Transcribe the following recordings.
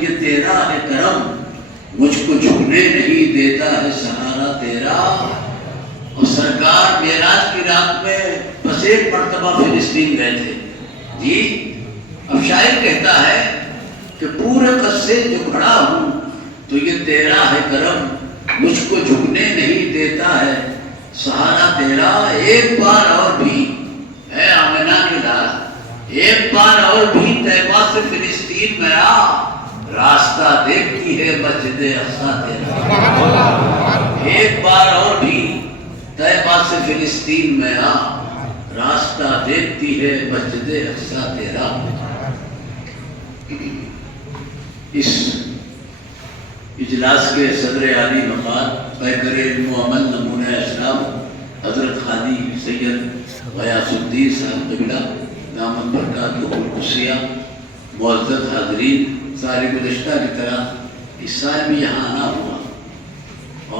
یہ تیرا ہے کرم، مجھ کو جھکنے نہیں دیتا ہے سہارا تیرا۔ اور سرکار معراج کی رات میں بس ایک مرتبہ فلسطین گئے تھے جی۔ اب شاعر کہتا ہے کہ پورے قد سے جو کھڑا ہوں تو یہ تیرا ہے کرم، مجھ کو جھکنے نہیں دیتا ہے سہارا تیرا۔ ایک بار اور بھی اے آمنہ کی لال، ایک بار اور بھی طیبہ سے فلسطین میں آ، راستہ دیکھتی ہے مسجد اقصی تیرا۔ ایک بار اور بھی طیبہ سے فلسطین میں آ، راستہ دیکھتی ہے مسجد اقصی تیرا۔ اس اجلاس کے صدر عالی مقام پیکر علم و عمل نمونہ اسلام حضرت خانی سید غیاث الدین صاحب قبلہ دامت برکاتہ القدسیہ، معزز حاضرین، سال گزشتہ کی طرح اس سال بھی یہاں آنا ہوا،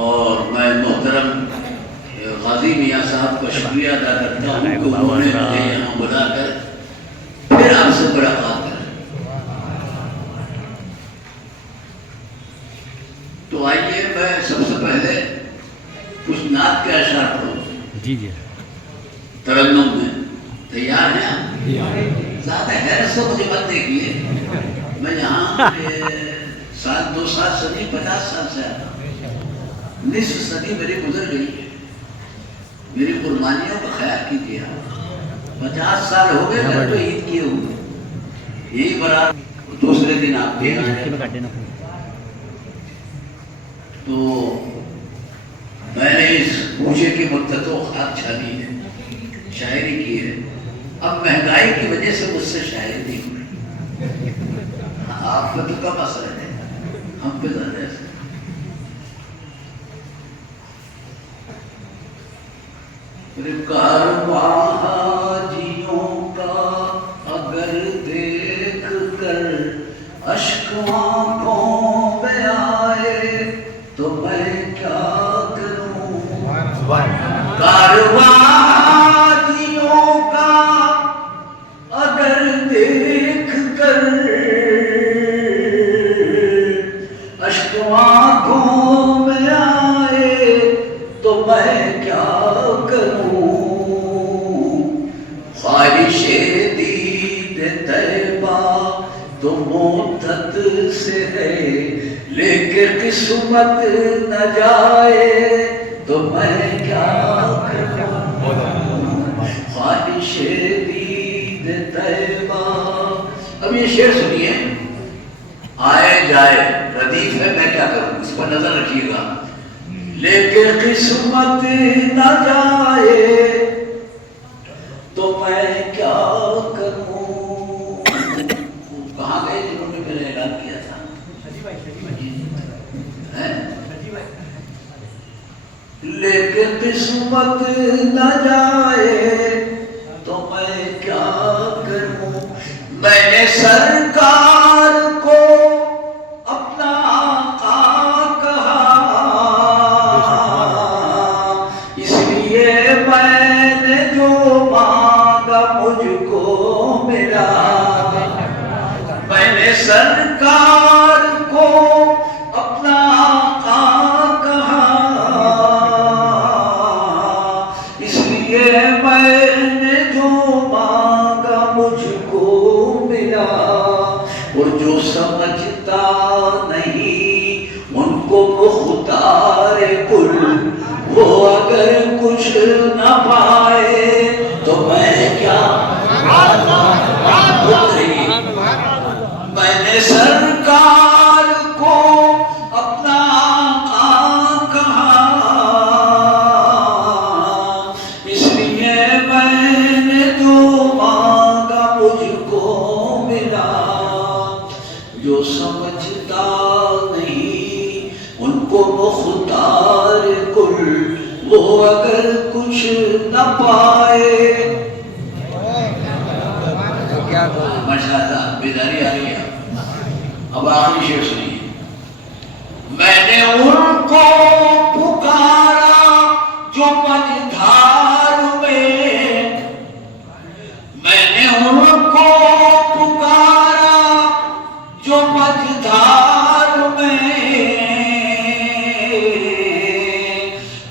اور میں محترم غازی میاں صاحب کا شکریہ ادا کرتا ہوں کہ انہوں نے مجھے یہاں بلا کر پھر آپ سے ملاقات کریں۔ تو آئیے میں سب سے پہلے کچھ نعت کے اشعار پڑھوں جی جی ترنم میں۔ تیار ہیں آپ؟ زیادہ حیرت سے مجھے مت دیکھیے، میں یہاں سال 2 سال سے نہیں 50 سال سے آتا ہوں، نصف صدی میری گزر گئی ہے، میری قربانیوں کا خیال کیجیے آپ۔ 50 سال ہو گئے گھر تو عید کیے ہوئے، یہی برابر دوسرے دن آپ کے تو میں نے اس پوچھے کی مدتوں خاک چھانی ہے، شاعری کی ہے۔ اب مہنگائی کی وجہ سے مجھ سے شاعری نہیں ہوئی، آپ کا تو کم اثر ہے، ہم پہ زیادہ اثر۔ کارواں حاجیوں کا اگر دیکھ کر اشک آنکھوں میں آئے تو میں کیا کروں۔ کارواں حاجیوں کا اگر دیکھ کر اشک آنکھوں میں آئے تو میں کیا کروں۔ خواہش دید طیبہ تو مدت سے ہے، لیکن قسمت نہ جائے تو میں کیا کروں۔ خواہش دید طیبہ۔ اب یہ شعر سنیے، آئے جائے ردیف ہے، میں کیا کروں، اس پر نظر رکھیے گا۔ لیکن قسمت نہ جائے تو میں کیا کروں۔ کہاں گئے جنہوں نے میرا اعلان کیا تھا؟ لیکن قسمت نہ جائے تو میں کیا کروں۔ میں نے سرکار کو اپنا آقا کہا، اس لیے میں نے جو مانگا مجھ کو ملا۔ میں نے سرکار کو اپنا آقا کہا، اس لیے میں نے جو مانگا مجھ کو ملا۔ اور جو سمجھتا نہیں ان کو مختار کل، وہ اگر کچھ نہ پائے تو میں کیا۔ میں نے سرکار کو اپنا آقا کہا، اس لیے میں نے جو مانگا مجھ کو ملا۔ جو سمجھتا نہیں ان کو مختار کل، وہ اگر کچھ نہ پائے۔ ماشاءاللہ بیداری آ رہی ہے۔ اب آخری شعر سنیے۔ میں نے ان کو پکارا جو مجھدھار میں، میں نے ان کو پکارا جو مجھار میں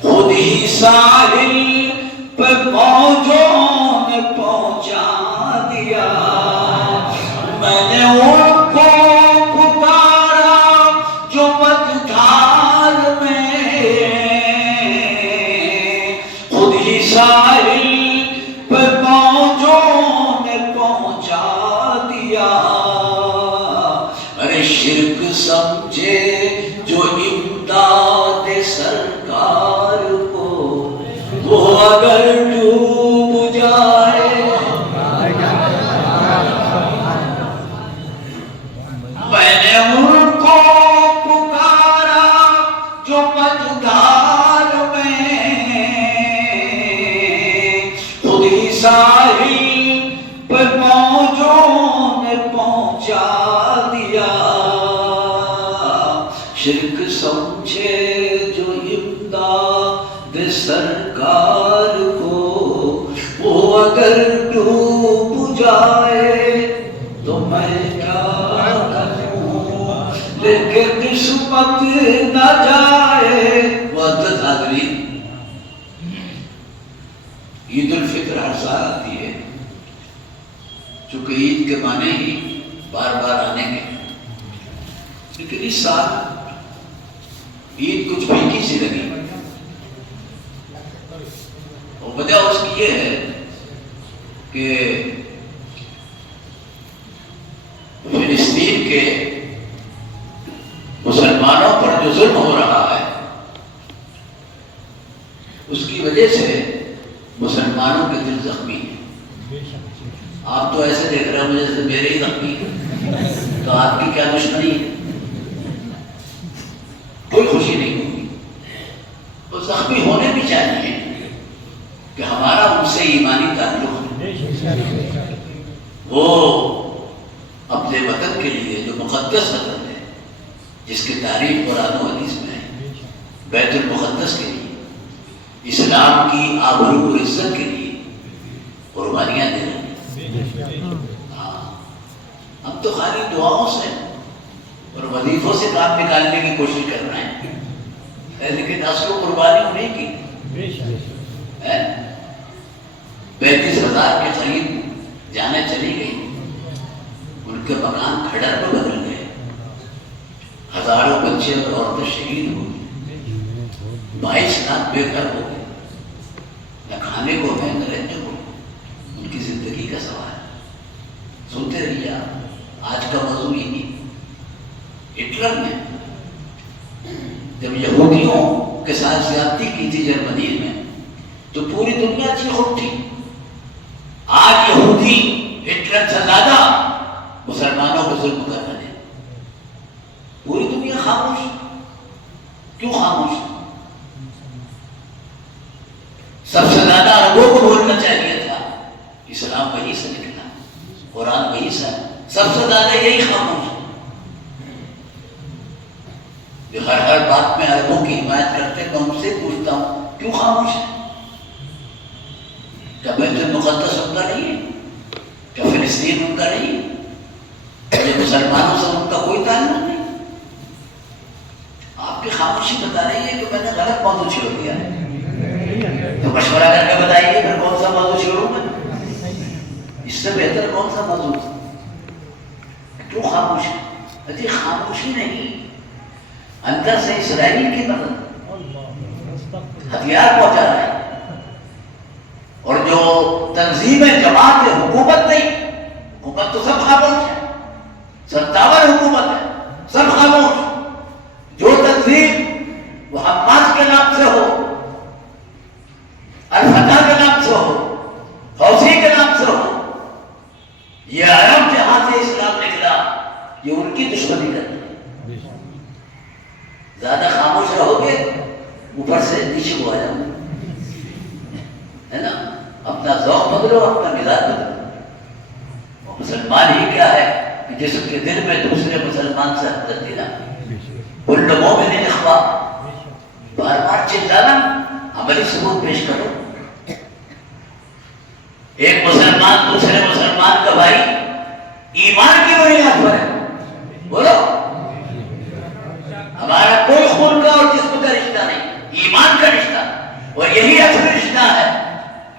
خود ہی ساحل پہ موجوں نے پہنچا دیا میں نے ان کو پکارا جو مجھار میں خود ہی ساحل پہ موجوں نے پہنچا دیا ارے شرک سمجھے جو امداد سرکار کو وہ اگر ڈوب جائے میں نے ان کو پکارا جو مجھار میں خود ہی ساحل پر موجوں نے پہنچا دیا شرک سمجھے جو امداد سرکار کو وہ اگر ڈوب جائے تو میں کیا کروں لیکن قسمت نہ جائے وحدت حاضرین عید الفطر ہر سال آتی ہے چونکہ عید کے معنی ہی بار بار آنے کے لیکن اس سال عید کچھ پھیکی سی لگی اور وجہ اس کی یہ ہے کہ فلسطین کے مسلمانوں پر جو ظلم ہو رہا ہے اس کی وجہ سے مسلمانوں کے دل زخمی ہیں آپ تو ایسے دیکھ رہے ہو مجھے سے میرے ہی زخمی ہیں تو آپ کی کیا دشمنی ہے کوئی خوشی نہیں ہوگی وہ زخمی ہونے بھی چاہیے کہ ہمارا ان سے ایمانی تعلق ہے وہ اپنے وطن کے لیے جو مقدس وطن ہے جس کی تعریف قرآن و حدیث میں ہے بیت المقدس کے لیے اسلام کی آبرو و عزت کے لیے قربانیاں دے رہے ہیں ہم تو خالی دعاؤں سے اور وظیفوں سے کام نکالنے کی کوشش کر رہے ہیں لیکن اس کو قربانی نہیں کی 35,000 کے قریب جانیں چلی گئی ان کے مکان کھڑر میں بدل گئے ہزاروں بچے اور عورتیں شہید ہو گئی 22 لاکھ بے گھر ہو گئے نہ کھانے کو ہے نہ رہنے کو ان کی زندگی کا سوال سنتے رہیے آپ آج کا موضوع یہی ہٹلر نے جب یہودیوں کے ساتھ زیادتی کی تھی جرمنی میں تو پوری دنیا چیخ اٹھی آج یہودی ہٹلر سے زیادہ مسلمانوں کو ظلم کر رہے ہیں پوری دنیا خاموش کیوں خاموش سب سے زیادہ عربوں کو بولنا چاہیے تھا اسلام وہی سے نکلا قرآن وہی سے سب سے زیادہ یہی خاموش جو ہر بات میں عربوں کی حمایت کرتے میں ان سے پوچھتا ہوں کیوں خاموش ہے کیا بیت المقدس ان کا نہیں ہے کیا فلسطین ان کا نہیں ہے یہ مسلمانوں سے ان کا کوئی تعلق نہیں آپ کی خاموشی بتا رہی ہے کہ میں نے غلط موضوع چھوڑ دیا ہے تو مشورہ کر کے بتائیے پھر کون سا موضوع چھوڑوں میں اس سے بہتر کون سا موضوع کیوں خاموش ہے اجی خاموشی نہیں اندر سے اسرائیل کی مدد ہتھیار پہنچا رہا ہے اور جو تنظیم جماعت حکومت نہیں حکومت تو سب خاموش ہے 57 حکومت ہے سب خاموش جو تنظیم وہ حماس کے نام سے ہو الفتح کے نام سے ہو حوثی کے نام سے ہو یہ عرب جہاں سے اسلام نکلا یہ ان کی دشمنی کرنا زیادہ خاموش رہو گے اوپر سے نیچے کو آ جاؤ ہے نا اپنا ذوق بدلو اپنا مزاج بدلو مسلمان ہی کیا ہے کہ جس کے دل میں دوسرے مسلمان سے ہمدردی نہ ان لوگوں میں نے اخوا بار بار چلانا عملی ثبوت پیش کرو ایک مسلمان دوسرے مسلمان کا بھائی ایمان کی بنیاد پر ہے بولو، ہمارا کوئی خون کا اور جسم کا رشتہ نہیں، ایمان کا رشتہ، اور یہی اصل رشتہ ہے،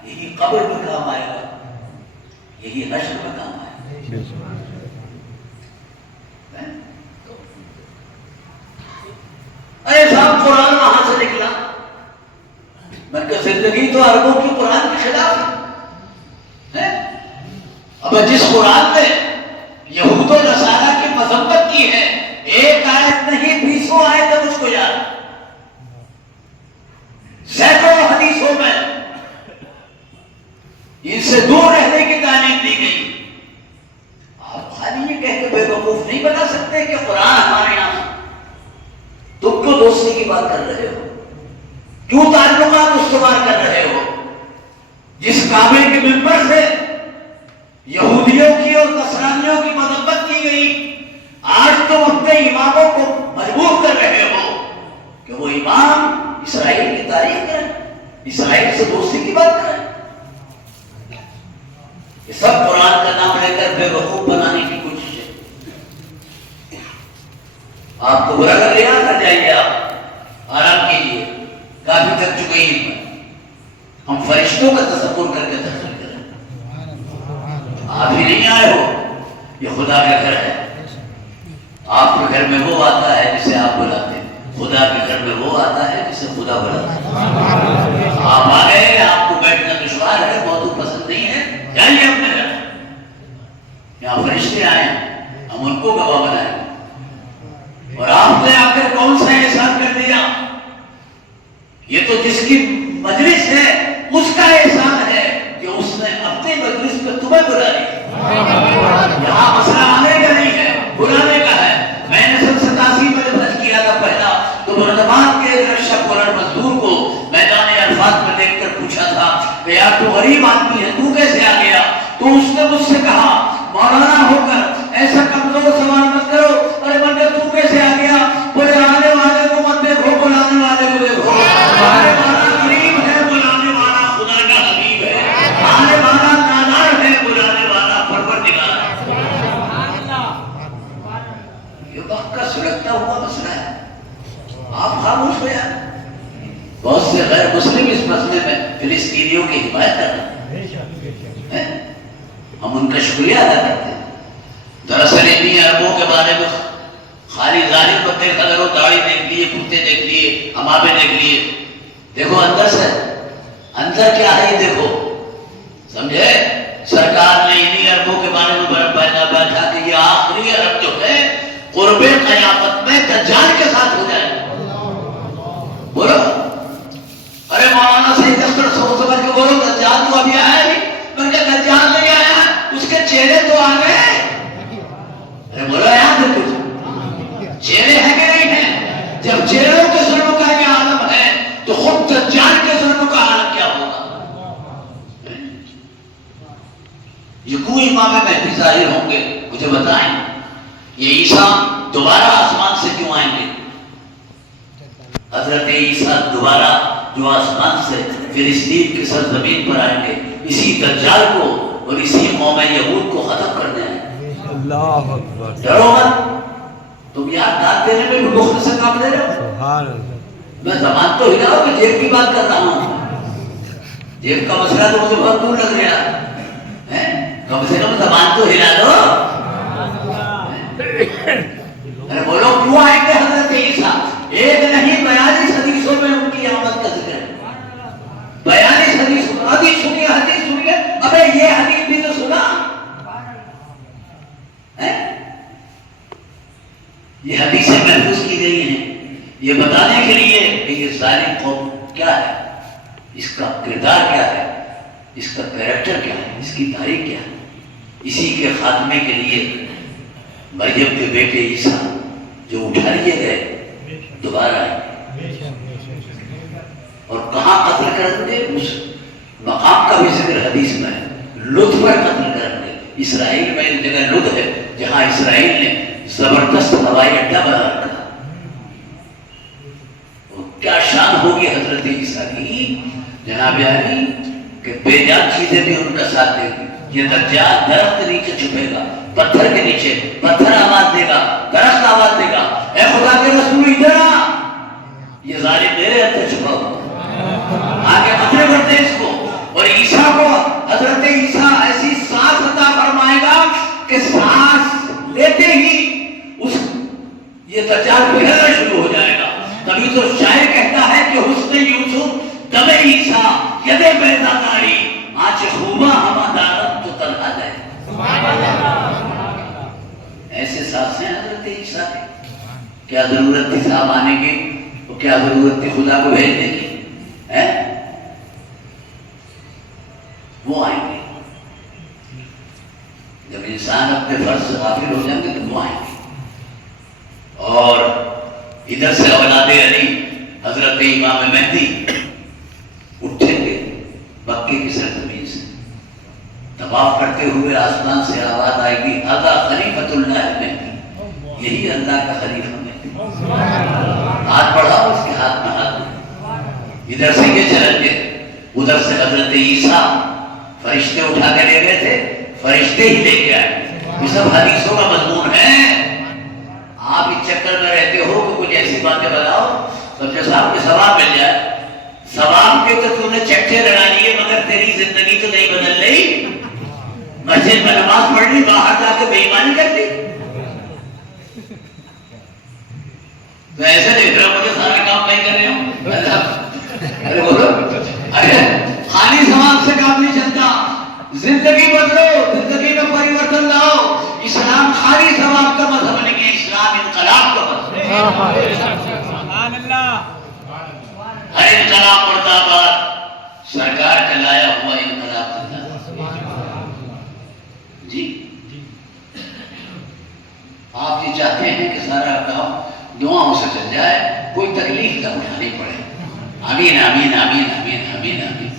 یہی قبر میں کام آئے گا، یہی حشر میں کام آئے گا۔ ارے صاحب قرآن وہاں سے نکلا، میں کہ زندگی تو عربوں کی قرآن کے خلاف ہے۔ اب جس قرآن نے یہود و نصارہ کی مذمت کی ہے، ایک آیت نہیں 20 آیت مجھ کو یاد، سینکڑوں حدیثوں میں ان سے دور رہنے کی تعلیم دی گئی۔ آپ خالی یہ کہہ کے بے وقوف نہیں بنا سکتے کہ قرآن ہمارے یہاں، تم کیوں دوستی کی بات کر رہے ہو، کیوں تعلقات استوار کر رہے ہو؟ جس کعبے کے منبر سے یہودیوں کی اور نصرانیوں کی مذمت کی گئی، آج تم اپنے اماموں کو مجبور کر رہے ہو کہ وہ امام اسرائیل کی تعریف کریں، اسرائیل سے دوستی کی بات کریں۔ یہ سب قرآن کا نام لے کر بے وقوف بنانے کی کوشش ہے۔ آپ کو برا کر لیا، کر جائیے، آپ آرام کیجیے، کافی تھک چکے ہیں، ہم فرشتوں کا تصور کر کے تفسیر کریں۔ آپ ہی نہیں آئے ہو، یہ خدا کا گھر ہے۔ آپ کے گھر میں وہ آتا ہے جسے آپ بلاتے ہیں، خدا کے گھر میں وہ آتا ہے جسے خدا بلاتا ہے۔ آپ آ گئے، آپ کو بیٹھنا دشوار ہے، موضوع پسند نہیں ہے، جائیے اپنے گھر۔ یہاں فرشتے آئے، ہم ان کو گواہ بنائیں گے۔ اور آپ نے آ کر کون سا احسان کر دیا؟ یہ تو جس کی مجلس ہے اس کا احسان ہے کہ اس نے اپنی مجلس میں تمہیں بلا لیا۔ یہاں مسئلہ آنے کا نہیں ہے، بلانے کا ہے۔ میں نے 87 میں جب حج کیا تھا پہلا، تو بردمان کے رشک ولر مزدور کو میدان عرفات میں دیکھ کر پوچھا تھا کہ یار تو غریب آدمی ہے، تو کیسے آ گیا؟ تو اس نے مجھ سے کہا مولانا ہو کر ایسا کمزور سوال مت کرو، ارے من کر تو کیسے آ گیا؟ بولے آنے والے کو مت دیکھو، بلانے والے کو دیکھو۔ آنے والا غریب ہے، بلانے والا خدا کا حبیب ہے۔ آنے والا نادار ہے، بلانے والا پروردگار ہے۔ یہ وقت کا سلگتا ہوا مسئلہ ہے، آپ خاموش ہو یار۔ بہت سے غیر مسلم اس مسئلے میں فلسطینیوں کی حمایت کر رہے ہیں، ہم ان کا شکریہ ادا کرتے ہیں۔ دراصل انہی عربوں کے بارے میں خالی ظاہر پر دیکھا کرو، داڑھی دیکھ لیے، کرتے دیکھ لیے، ہمابے دیکھ لیے، دیکھو اندر سے، اندر کیا ہے یہ دیکھو، سمجھے؟ سرکار نے انہی عربوں کے بارے میں بیٹھا کہ یہ آخری عرب جو ہے قرب قیامت میں دجال کے ساتھ ہو جائے گا۔ بولو، ارے مولانا صحیح اختر سمجھ کے بولو، دجال تو ابھی آیا نہیں، مگر دجال نہیں آیا ہے، اس کے چہرے تو آ گئے۔ ارے بولو یاد ہے، کچھ چہرے ہیں کہ نہیں ہیں؟ جب چہروں کے ظلم کا یہ عالم ہے تو خود دجال کے ظلم کا عالم کیا ہوگا؟ یہ کوئی امام مہدی ظاہر ہوں گے، مجھے بتائیں، یہ عیسیٰ دوبارہ آسمان سے کیوں آئیں گے؟ حضرت عیسیٰ دوبارہ جو آسمان سے فلسطین کی سرزمین پر آئیں گے، اسی دجال کو اور اسی قوم یہود کو ختم کرنے آئیں گے۔ اللہ اکبر، ڈرو مت، تم یاد داد دینے میں بھی بخل سے کام لے رہے ہو۔ سبحان اللہ۔ میں زبان تو ہلا ہوں کہ جیب کی بات کر رہا ہوں، جیب کا مسئلہ تو مجھے بہت دور لگ رہا ہے، کم سے کم زبان تو ہلا دو۔ ارے بولو کیوں آئیں گے حضرت عیسیٰ؟ ایک نہیں 42 حدیثوں میں ان کی آمد کا ذکر ہے، 42 حدیث سنیے، ابے یہ حدیث بھی تو سنا، یہ حدیثیں محفوظ کی گئی ہیں یہ بتانے کے لیے کہ یہ ظالم قوم کیا ہے، اس کا کردار کیا ہے، اس کا کریکٹر کیا ہے، اس کی تاریخ کیا ہے۔ اسی کے خاتمے کے لیے مریم کے بیٹے عیسیٰ جو اٹھا لیے گئے دوبارہ آئے، اور کہاں قتل کریں گے؟ اس مقام کا بھی ذکر حدیث میں ہے، لد پر قتل کریں گے۔ اسرائیل میں ایک جگہ لد ہے جہاں اسرائیل نے زبردست ہوائی اڈا بنا رکھا، کیا شان ہوگی حضرت عیسیٰ کی جناب علی کہ بے جان چیزیں بھی ان کا ساتھ دیں گی۔ یہ دجال درخت نیچے چھپے گا، پتھر کے نیچے پتھر آواز دے گا، درخت آواز دے گا، اے خدا کے رسول ادھر آ، یہ ظالم میرے اندر چھپا ہوا، آگے خطرے بڑھتے اس کو، اور عیسیٰ کو حضرت عیسیٰ ایسی سانس عطا فرمائے گا کہ سانس لیتے ہی اس یہ دجال پھرنا شروع ہو جائے گا۔ تبھی تو شاعر کہتا ہے کہ حسن یوسف دم عیسیٰ ید بیضا داری آنچ خوبا ہما دارت تو تنہا جائے۔ ایسے سانس ہیں حضرت عیسیٰ کے، کیا ضرورت تھی صاحب آنے کی، اور کیا ضرورت تھی خدا کو بھیجنے کی، وہ آئیں گے جب انسان اپنے فرض سے غافل ہو جائیں گے تو وہ آئیں گے۔ اور ادھر سے اولاد علی حضرت امام مہدی اٹھیں گے مکے کی سرزمین سے، طواف کرتے ہوئے آسمان سے آواز آئے گی ھذا خلیفۃ اللہ مہدی، یہی اللہ کا خلیفہ مہدی، ہاتھ بڑھاؤ اس کے ہاتھ میں ہاتھ دو۔ ادھر سے یہ چلیں گے، ادھر سے حضرت عیسیٰ فرشتے اٹھا کے لے گئے تھے، فرشتے ہی لے کے آئے، یہ سب حدیثوں کا مضمون ہے۔ آپ اس چکر میں رہتے ہو کہ کچھ ایسی باتیں بتاؤ سمجھے صاحب کے ثواب مل جائے، ثواب کے تو نے چکے لڑا لیے مگر تیری زندگی تو نہیں بدل رہی، مسجد میں نماز پڑھ لی باہر جا کے بے ایمانی کر لی، تو ایسے دیکھ رہا مجھے سارے کام نہیں کر رہے ہوں، ارے بولو، ارے خالی ثواب سے کام نہیں چلتا، زندگی بدلو، زندگی میں پریورتن لاؤ۔ اسلام خالی ثواب کا مذہب نہیں ہے، اسلام انقلاب کا مذہب ہے۔ سبحان اللہ، ہر انقلاب مردا باد، سرکار کا لایا ہوا انقلاب زندہ باد۔ جی آپ یہ چاہتے ہیں کہ سارا کام دعاؤں سے چل جائے، کوئی تکلیف نہ اٹھانی پڑے، آمین آمین آمین آمین آمین آمین۔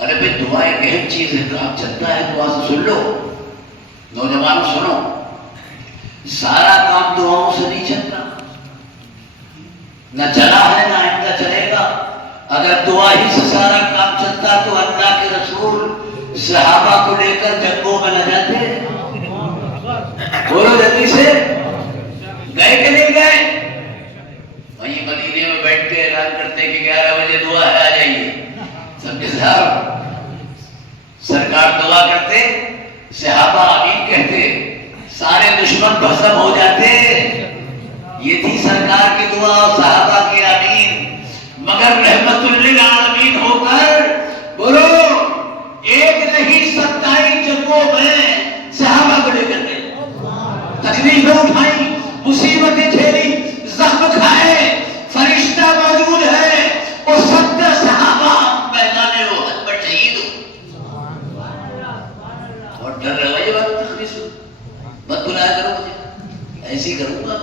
ارے بھئی دعا ایک اہم چیز ہے، کام چلتا ہے دعا سے سن لو، نوجوانوں سنو، سارا کام دعاؤں سے نہیں چلتا، نہ چلا ہے نہ آئندہ چلے گا۔ اگر دعا ہی سے سارا کام چلتا تو اللہ کے رسول صحابہ کو لے کر جنگوں میں نہ جاتے، بولو جلدی سے، گئے کہ نہیں گئے؟ وہیں مدینے میں بیٹھ کے اعلان کرتے کہ 11 بجے دعا ہے آ جائیے، سمجھے صاحب، سرکار دعا کرتے، صحابہ آمین کہتے، سارے دشمن بھسم ہو جاتے، یہ تھی سرکار کی دعا اور صحابہ کی آمین۔ مگر رحمت للعالمین ہو کر بولو ایک نہیں 27 جنگوں میں صحابہ کو لے کر گئے، تکلیفیں اٹھائیں، مصیبتیں جھیلی، زخم کھائے، فرشتہ موجود ہے اور 70 صحابہ میدان احد پر شہید ہو، اور ڈر رہا ہے یہ بات تخلیص مت بلایا کرو مجھے، ایسی کروں گا۔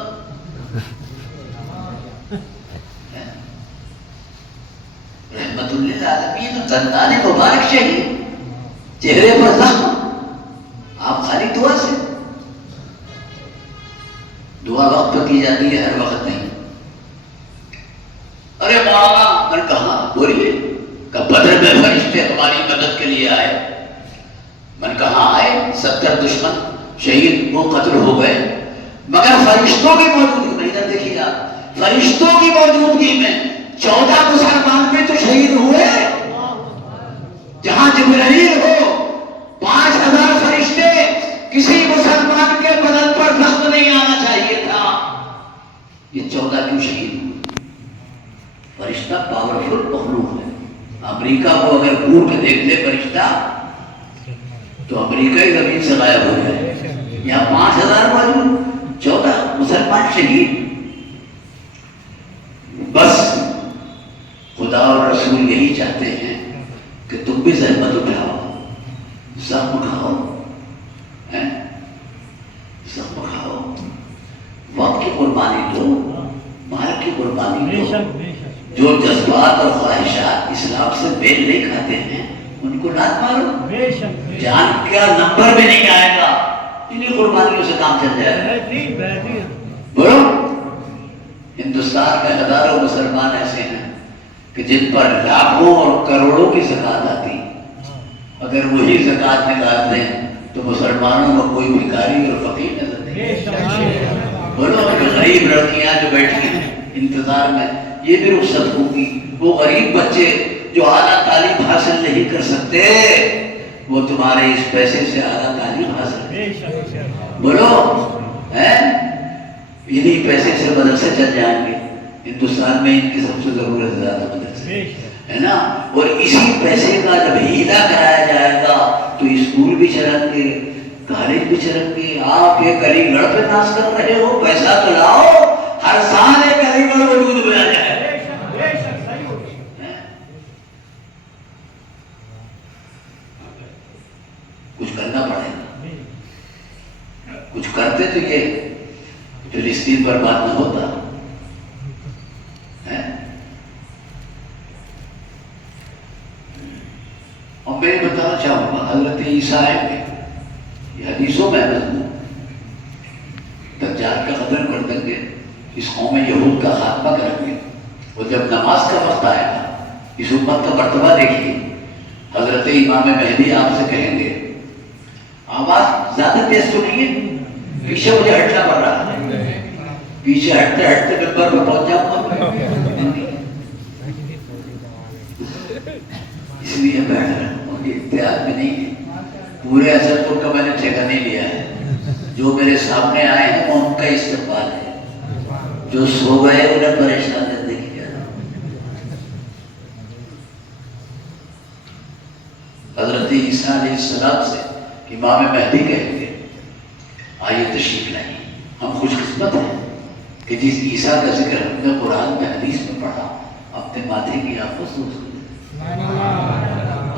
رحمت للعالمین، دندان مبارک شہید، چہرے پر زخم، آپ خالی دعا سے، دعا وقت پر کی جاتی ہے، ہر وقت نہیں۔ ارے مولانا میں کہا بولیے کہ بدر میں فرشتے ہماری مدد کے لیے آئے، میں کہا آئے، 70 دشمن شہید وہ قتل ہو گئے، مگر فرشتوں کی موجودگی میں، ادھر دیکھیے آپ، فرشتوں کی موجودگی میں 14 مسلمان بھی تو شہید ہوئے، جہاں جبرائیل ہو 5000 فرشتے، کسی مسلمان کے بدن پر زخم نہیں آنا چاہیے تھا، یہ 14 کیوں شہید ہوئے؟ فرشتہ پاورفل مخلوق ہے، امریکہ کو اگر گھور کے دیکھ لے فرشتہ تو امریکہ ہی زمین سے غائب ہو جائے، یہاں 5000 موجود، 14 مسلمان شہید۔ بس خدا اور رسول یہی چاہتے ہیں کہ تم بھی زحمت اٹھاؤ، زخم کھاؤ، زخم کھاؤ، وقت کی قربانی دو، مال کی قربانی دو۔ جو جذبات اور خواہشات اسلام سے میل نہیں کھاتے ہیں ان کو لات مارو، جان کا نمبر بھی نہیں آئے گا، انہیں قربانیوں سے کام چل جائے گا۔ بولو، ہندوستان میں ہزاروں مسلمان ایسے ہیں کہ جن پر لاکھوں اور کروڑوں کی زکوٰۃ آتی، اگر وہی زکوٰۃ نکال دیں تو مسلمانوں میں کوئی بھکاری اور فقیر نظر نہیں. بولو کہ غریب لڑکیاں جو بیٹھی ہیں انتظار میں، یہ بھی رخصت ہوگی. وہ غریب بچے جو اعلیٰ تعلیم حاصل نہیں کر سکتے، وہ تمہارے اس پیسے سے اعلیٰ تعلیم حاصل. بولو انہی پیسے سے مدرسے چل جائیں گے. ہندوستان میں ان کی سب سے ضرورت زیادہ مدرسے ہے نا. اور اسی پیسے کا جب ہیلا کرایا جائے گا تو اسکول بھی چلیں گے، کالج بھی چلیں گے. آپ ایک علی گڑھ پہ ناز کر رہے ہو، پیسہ تو لاؤ، ہر سال ایک علی گڑھ وجود میں آ جائے. کچھ کرنا پڑے گا. کچھ کرتے تو یہ فلسطین پر بات نہ ہوتا. اور میں بتانا چاہوں گا حضرت عیسیٰ آئے، یہ حدیثوں میں مضمون، دجال کا قتل کر دیں گے، اس قوم یہود کا خاتمہ کریں گے. اور جب نماز کا وقت آئے گا، اس امت کا مرتبہ دیکھیے. حضرت امام مہدی آپ سے کہیں گے، آواز زیادہ تیز تو نہیں ہے، پیچھے مجھے ہٹنا پڑ رہا ہے، پیچھے ہٹتے ہٹتے ممبر پہ پہنچ جاؤں گا. اس لیے بیٹھ رہا ہوں، یہ اختیار میں نہیں ہے. پورے اثر تو کا میں نے ٹھیکہ نہیں لیا ہے. جو میرے سامنے آئے ہیں وہ ان کا استقبال ہے، جو سو گئے انہیں پریشان زندگی کیا. حضرت عیسیٰ علیہ السلام سے امام مہدی کہیں گے، آئیے تشریف لائیے. ہم خوش قسمت ہیں کہ جس عیسیٰ کا ذکر ہم نے قرآن میں حدیث میں پڑھا، اپنے ماتھے کی آپ محسوس کریں.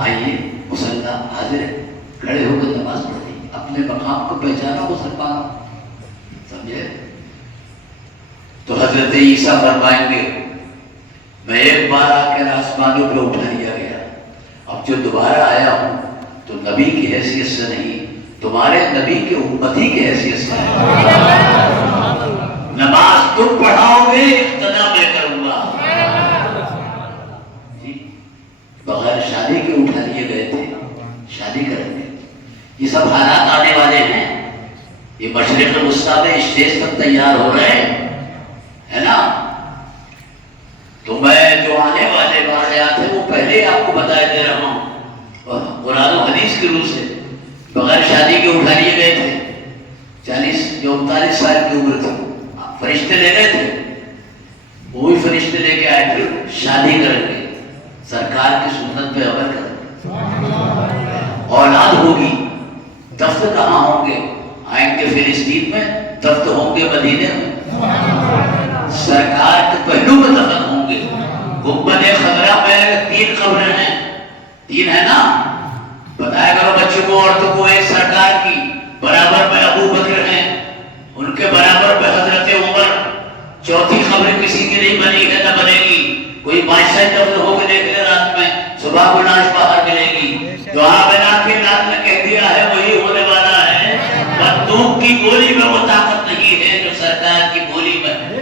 آئیے مسلح حاضر ہے، کھڑے ہو کر نماز پڑھیں، اپنے مقام کو پہچانا مسلمانوں. سمجھے؟ تو حضرت عیسیٰ فرمائیں گے، میں ایک بار آ کر آسمانوں پہ اٹھا لیا گیا، اب جو دوبارہ آیا ہوں تو نبی کی حیثیت سے نہیں، تمہارے نبی کے امتی کی حیثیت سے. نماز تم پڑھاؤ گے، اقتدا میں کروں گا. جی بغیر شادی کے اٹھا لیے گئے تھے، شادی کریں گے. یہ سب حالات آنے والے ہیں. یہ مشرق وسطیٰ میں اسٹیج تک تیار ہو رہے ہیں، ہے نا. تو میں جو آنے والے واقعات ہیں وہ پہلے آپ کو بتائے دے رہا ہوں. اور قرآن و حدیث کی روح سے بغیر شادی کے اٹھا لیے گئے تھے. 40 یا 39 سال کی عمر تھی. فرشتے لے گئے تھے، وہی فرشتے لے کے آئے تھے، شادی کریں گے، سرکار کی سنت پہ عمل کریں گے، اولاد ہوگی. دفن کہاں ہوں گے؟ آئیں گے فلسطین میں، دفن ہوں گے مدینے میں. سرکار کے پہلو میں دفن ہوں گے. گنبد خضرا میں 3 قبریں ہیں، 3 ہے نا. بتایا کرو بچوں کو، عورتوں کو، ایک سرکار کی برابر میں ابو بکر ہیں، ان کے برابر میں حضرت عمر. چوتھی قبر کسی کی نہیں بنی ہے، نہ بنے گی. کوئی بادشاہ دفن ہو کے دیکھ لے رات میں، صبح کو لاش باہر ملے گی. جو آپ بنا کے رات نے کہہ دیا ہے وہی ہونے والا ہے. بندوق کی گولی میں وہ طاقت نہیں ہے جو سرکار کی گولی میں ہے.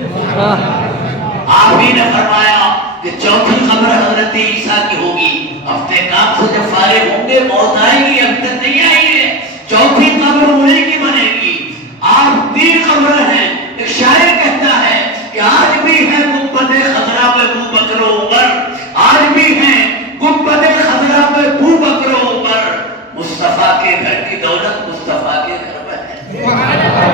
آپ ہی نے فرمایا کہ چوتھی قبر حضرت عیسیٰ کی ہوگی. اپنے کام سے جب فارغ ہوں گے، موت آئے گی، اب تک نہیں آئی ہے. چوتھی قبر انہیں کی بنے گی. آپ 3 قبر ہیں. ایک شاعر کہتا ہے کہ آج بھی ہے گنبد خضرا پہ ابو بکر و عمر، آج بھی ہیں گنبد خضرا پہ ابو بکر و عمر. مصطفیٰ کے گھر کی دولت مصطفیٰ کے گھر میں ہے.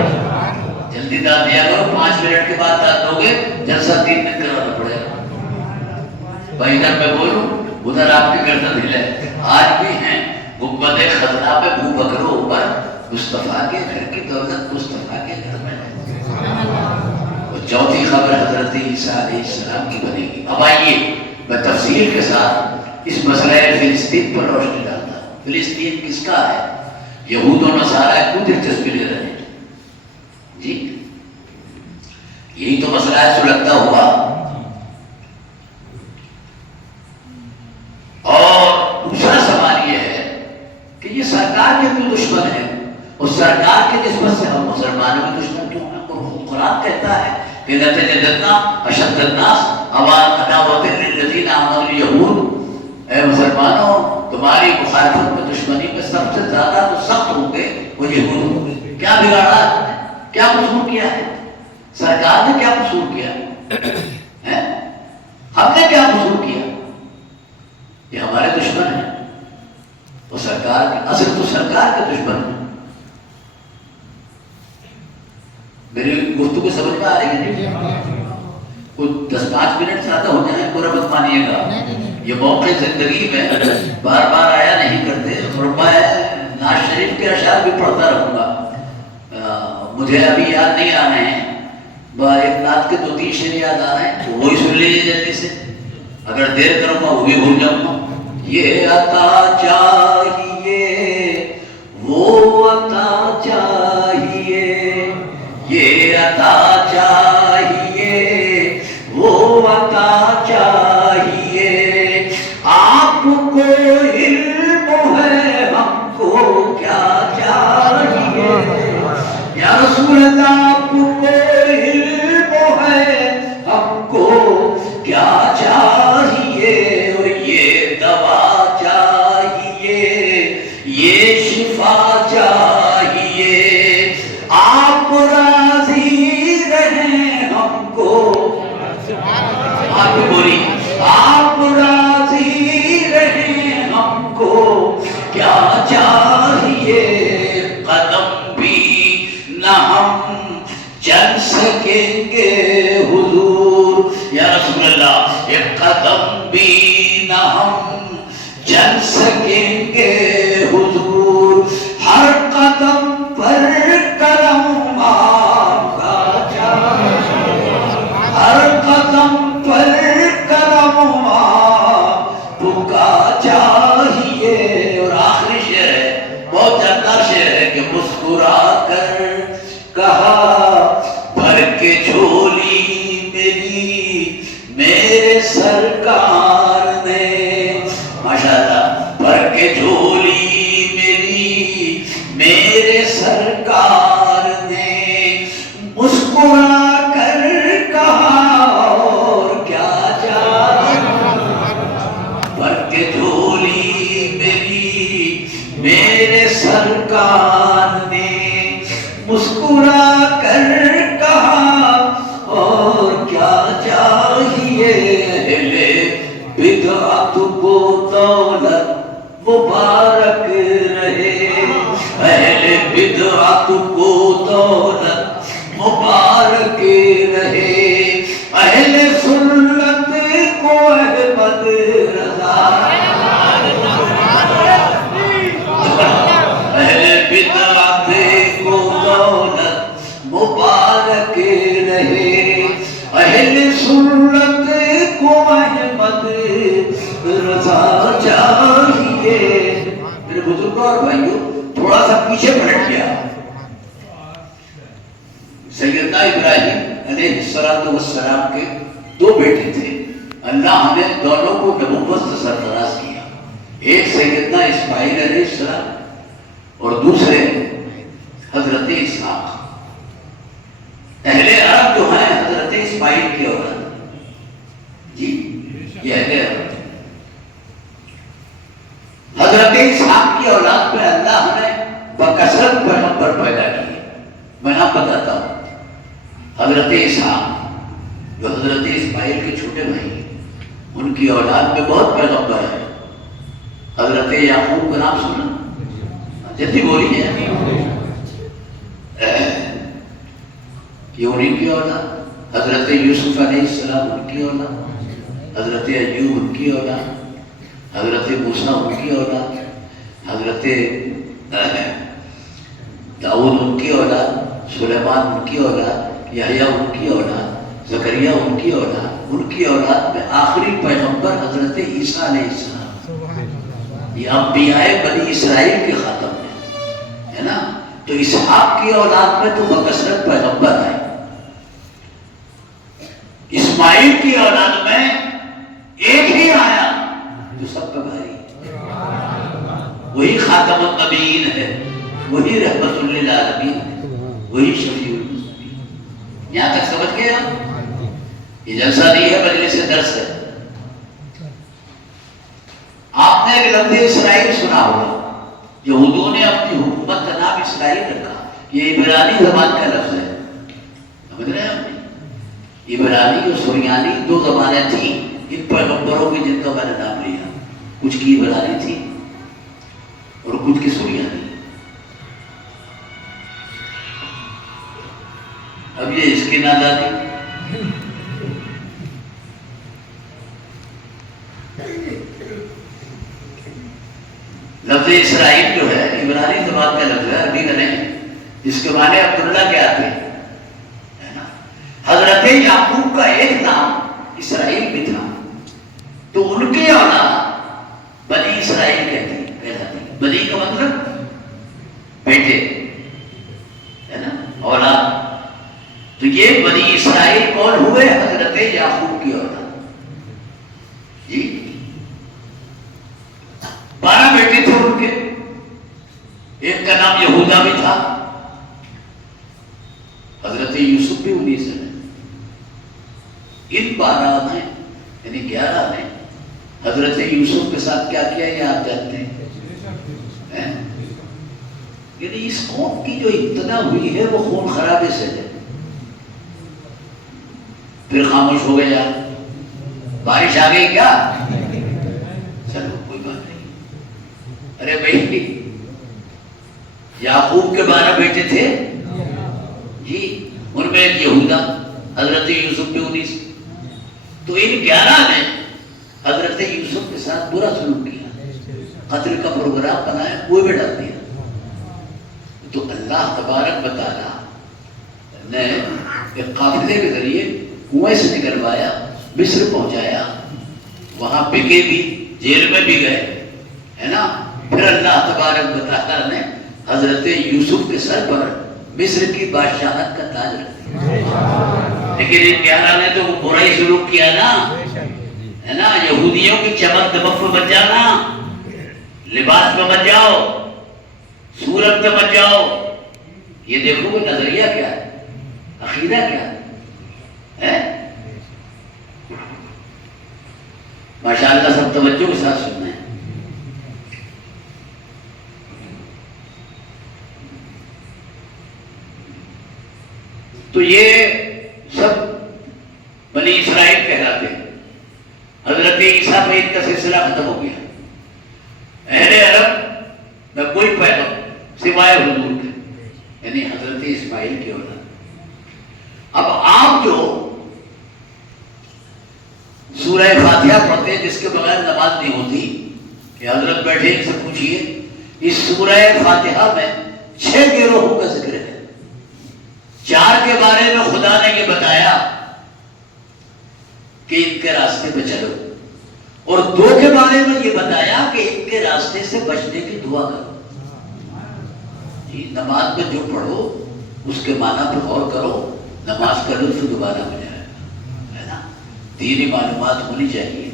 جلدی داد دیا کرو، 5 منٹ کے بعد داد دو گے، جلسہ 3 دن کرانا پڑے گا. بھائی ادھر میں بولوں، ادھر آپ کے گردن ہلے. آج بھی ہیں گنبد خضرا پہ ابو بکر و عمر، مصطفیٰ کے گھر کی دولت مصطفیٰ کے گھر میں ہے. اور چوتھی خبر حضرت عیسیٰ علیہ السلام کی بنے گی. اب آئیے میں تفصیل کے ساتھ اس مسئلہ فلسطین پر روشنی ڈالتا ہوں. فلسطین کس کا ہے؟ یہود و نصارہ کیوں دلچسپی لے رہے ہیں؟ جی یہی تو مسئلہ ہے سلگتا ہوا. اور دوسرا سوال یہ ہے کہ یہ سرکار کے کیوں دشمن ہے، اور سرکار کے نسبت سے ہم مسلمانوں کے دشمن کیوں ہیں؟ قرآن کہتا ہے کہ لَتَجِدَنَّ أَشَدَّ النَّاسِ عَدَاوَةً لِلَّذِينَ آمَنُوا الْيَهُودُ. اے مسلمانوں، تمہاری مخالفت میں دشمنی میں سب سے زیادہ تو سخت ہوں گے وہ یہود ہوں گے۔ کیا بگاڑا ہے؟ کیا قصور کیا ہے؟ سرکار نے کیا قصور کیا ہے؟ ہم نے کیا قصور کیا؟ یہ ہمارے دشمن ہیں، وہ سرکار کے، اصل تو سرکار کے دشمن ہیں۔ میری گفتگو سمجھ میں آ رہی ہے؟ کچھ 10-5 منٹ زیادہ ہو جائیں پورا مت مانیے گا، یہ موقع زندگی میں بار بار آیا نہیں کرتے، اور میں ناز شریف کے اشعار بھی پڑھتا رہوں گا۔ مجھے ابھی یاد نہیں آ رہے ہیں، ایک نعت کے 2-3 شعر یاد آ رہے ہیں، تو وہی سن لیجیے جلدی سے، اگر دیر کروں گا وہ بھی بھول جاؤں گا۔ یہ عطا چاہیے وہ عطا چاہیے، یہ عطا چاہیے وہ عطا چاہیے، آپ کو علم ہے ہم کو کیا چاہیے، یا رسول اللہ آپ کو علم ہے ہم کو کیا چاہیے، اور یہ دوا چاہیے یہ شفا چاہیے، آپ راضی رہیں ہم کو، آپ بولی آپ راضی رہیں ہم کو کیا چاہیے، قدم بھی نہ ہم چل سکیں گے حضور، یا رسول اللہ ایک قدم بھی نہ ہم چل سکیں گے حضور، ہر قدم پر کرم آپ کا چاہیے، ہر قدم پر کرم آپ کا چاہیے، اور آخری شعر ہے بہت جاندار شعر ہے کہ مسکرا کر کہا بھر کے جھولی میری میرے سرکار نے، ماشاءاللہ، بھر کے جھولی میری میرے سرکار نے، مسکرا کر کہا اور کیا چاہیے، بھر کے جھولی میری میرے سرکار نے، مسکرا کر کہا اور کیا چاہیے، اہل بدعت کو دولت مبارک رہے، اہل بدعت کو دولت مبارک رہے، اہل سنت کو احمد رضا، اہل بدعت کو دولت مبارک رہے، اہل سنت کو احمد رضا چاہیے۔ میرے بزرگوں اور بھائیوں، تھوڑا سا پیچھے پلٹ گیا، سیدنا ابراہیم علیہ السلام کے 2 بیٹے تھے، اللہ نے دونوں کو نبوت سے سرفراز کیا، ایک سیدنا اسماعیل علیہ السلام اور دوسرے حضرت اسحاق۔ اہل عرب جو ہیں حضرت اسماعیل کی اولاد، جی یہ اہل عرب، حضرت اسحاق کی اولاد میں اللہ نے بکثرت پیغمبر پیدا کیے۔ میں نام بتاتا ہوں، حضرت اسحاق جو حضرت اسماعیل کے چھوٹے بھائی ہیں، ان کی اولاد میں بہت پیغمبر ہیں۔ حضرت یعقوب کا نام سنا؟ جلدی بولی ہے، یہ انہیں کی اولاد، حضرت یوسف علیہ السلام ان کی اولاد، حضرت ایوب ان کی اولاد، حضرت موسیٰ ان کی اولاد، حضرت داؤد ان کی اولاد، سلیمان ان کی اولاد، یحییٰ ان کی اولاد، زکریا ان کی اولاد، ان کی اولاد میں آخری پیغمبر حضرت عیسیٰ علیہ السلام، یہ انبیاء بنی اسرائیل کے خاتم ہے نا۔ تو اسحاق کی اولاد میں تو بکثرت پیغمبر ہے، اسماعیل کی اولاد میں ایک ہی آیا جو سب کا بھائی، وہی خاتم النبیین ہے، وہی رحمت للعالمین ہے، وہی شفیع المذنبین۔ یہاں تک سمجھ گئے آپ؟ یہ جلسہ نہیں ہے، مجلس درس ہے۔ آپ نے ایک لفظ اسرائیل سنا ہوگا. یہودوں نے اپنی حکومت کا نام اسرائیل رکھا. یہ عبرانی زبان کا لفظ ہے. سمجھ رہے ہیں آپ نے؟ عبرانی اور سریانی دو زبانیں تھیں ان پیغمبروں کی جن کا میں نے نام لیا. کچھ کی عبرانی تھی اور کچھ کی سریانی. اب یہ اس کی نادانی. لفظ اسرائیل جو ہے عبرانی زبان کا لفظ ہے، عربی کا نہیں، جس کے معنی عبداللہ کے آتے ہیں. حضرت یعقوب کا ایک نام اسرائیل بھی تھا، تو ان کے اولاد بنی اسرائیل کہلاتی. بنی کا مطلب بیٹے ہے نا، اولاد. تو یہ بنی اسرائیل کون ہوئے؟ حضرت یعقوب کی اولاد. جی 12 بیٹے تھے ان کے. ایک کا نام یہودا بھی تھا. حضرت یوسف بھی انہی سے. ان 12 میں یعنی 11 میں حضرت یوسف کے ساتھ کیا کیا یہ آپ جانتے ہیں؟ یعنی اس قوم کی جو ابتدا ہوئی ہے وہ خون خرابے سے ہے. پھر خاموش ہو گیا. بارش آ گئی کیا؟ چلو کوئی بات نہیں. ارے بھائی یعقوب کے 12 بیٹے تھے جی، ان میں ایک یہودا، حضرت یوسف بھی انہی سے. تو ان 11 نے حضرت یوسف کے ساتھ برا سلوک کیا، قتل کا پروگرام بنایا، کوئی بھی ڈال دیا. تو اللہ تبارک و تعالی نے ایک قافلے کے ذریعے کنویں سے نکلوایا، مصر پہنچایا. وہاں بکے بھی، جیل میں بھی گئے ہے نا. پھر اللہ تبارک و تعالی نے حضرت یوسف کے سر پر مصر کی بادشاہت کا تاج رکھ دیا. لیکن ان 11 نے تو برا ہی سلوک کیا نا، ہے نا. یہودیوں کی چمک دمک میں مت جانا، لباس میں مت جاؤ، صورت میں مت جاؤ. یہ دیکھو کہ نظریہ کیا ہے، عقیدہ کیا ہے. ماشاء اللہ سب توجہ کے ساتھ سننا ہے. تو یہ سب بنی اسرائیل کہلاتے ہیں. حضرت عیسیٰ پہ ان کا سلسلہ ختم ہو گیا. اہل عرب میں کوئی پیغمبر سوائے حضور کے، یعنی حضرت اسماعیل کی اولاد. اب آپ جو سورہ فاتحہ پڑھتے ہیں جس کے بغیر نماز نہیں ہوتی، کہ حضرت بیٹھے ان سے پوچھئے، اس سورہ فاتحہ میں 6 گروہوں کا ذکر ہے. 4 کے بارے میں خدا نے یہ بتایا کہ ان کے راستے پہ چلو، اور 2 کے بارے میں یہ بتایا کہ ان کے راستے سے بچنے کی دعا کرو. نماز میں جو پڑھو اس کے معنی پہ غور کرو، نماز کا لطف دوبارہ ہو جائے گا، ہے نا. دینی معلومات ہونی چاہیے،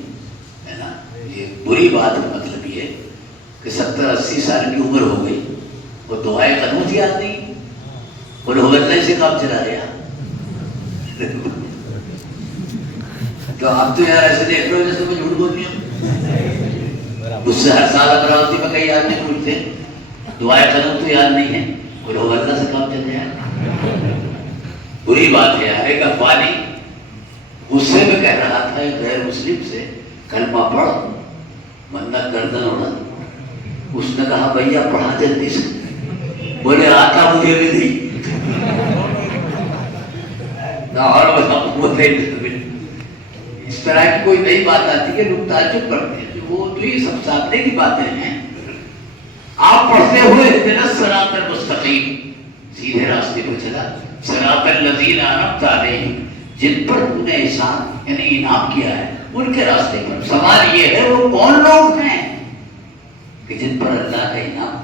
ہے نا. یہ بری بات کا مطلب یہ کہ 70-80 سال کی عمر ہو گئی اور دعائیں قنوت یاد نہیں، اور اللہ سے کام چلا رہا. تو آپ تو یار ایسے دیکھ رہے ہو جیسے میں جھوٹ بول رہی ہوں. مجھ سے ہر سال امراوتی میں کئی آدمی پوچھتے دعائیں قنوت تو یاد نہیں ہے، اور اللہ سے کام چل رہا. بری بات ہے یار. ایک افغانی غصے میں کہہ رہا تھا ایک غیر مسلم سے، کلمہ پڑھ منت گردن اڑا. اس نے کہا بھیا پڑھا جلدی سے. بولے آتا مجھے بھی نہیں. اس طرح کی کوئی نئی بات آتی ہے لوگ تعجب کرتے ہیں. وہ تو یہ سب سامنے کی باتیں ہیں. آپ پڑھتے ہوئے اهدنا الصراط المستقیم، سیدھے راستے پہ چلا. صراط الذین انعمت علیہم، جن پر تو نے احسان یعنی انعام کیا ہے ان کے راستے پر. سوال یہ ہے وہ کون لوگ ہیں کہ جن پر اللہ کا انعام.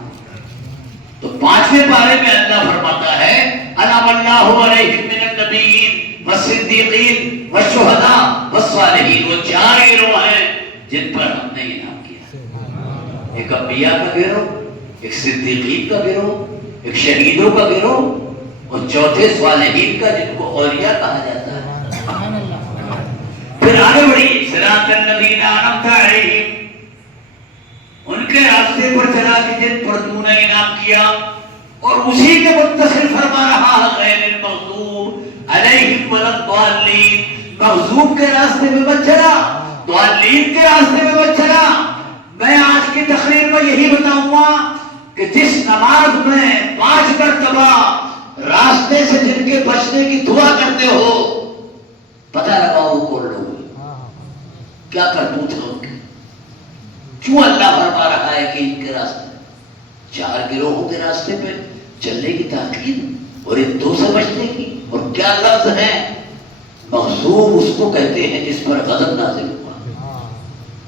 تو 5ویں پارے میں اللہ فرماتا ہے انعم اللہ علیہم من النبیین والصدیقین والشہداء والصالحین. وہ 4 گروہ ہیں جن پر ہم نے انعام کیا. ایک انبیاء کا گروہ، ایک صدیقین کا گروہ، ایک شہیدوں کا گروہ، اور 4تھے صالحین کا جن کو اولیاء کہا جاتا ہے. پھر آگے بڑھیے. صراط الذین انعمت علیہم، ان کے راستے پر چلا کہ جن پر تو نے انعام کیا، اور اسی کے متصل فرما رہا ہے غیر المغضوب علیہم ولا الضالین، مغضوب کے راستے میں مت چلا، ضالین کے راستے میں مت چلا۔ میں آج کی تقریر میں یہی بتاؤں گا کہ جس نماز میں 5 مرتبہ راستے سے جن کے بچنے کی دعا کرتے ہو، پتہ لگاؤ وہ کون لوگ کیا کرتوت ہے ان کے، کیوں اللہ فرما رہا ہے کہ ان کے راستے 4 گروہوں کے راستے پہ چلنے کی تاکید اور ان 2 سے بچنے کی، اور کیا لفظ ہے، مغضوب اس کو کہتے ہیں جس پر غضب نازل ہوا،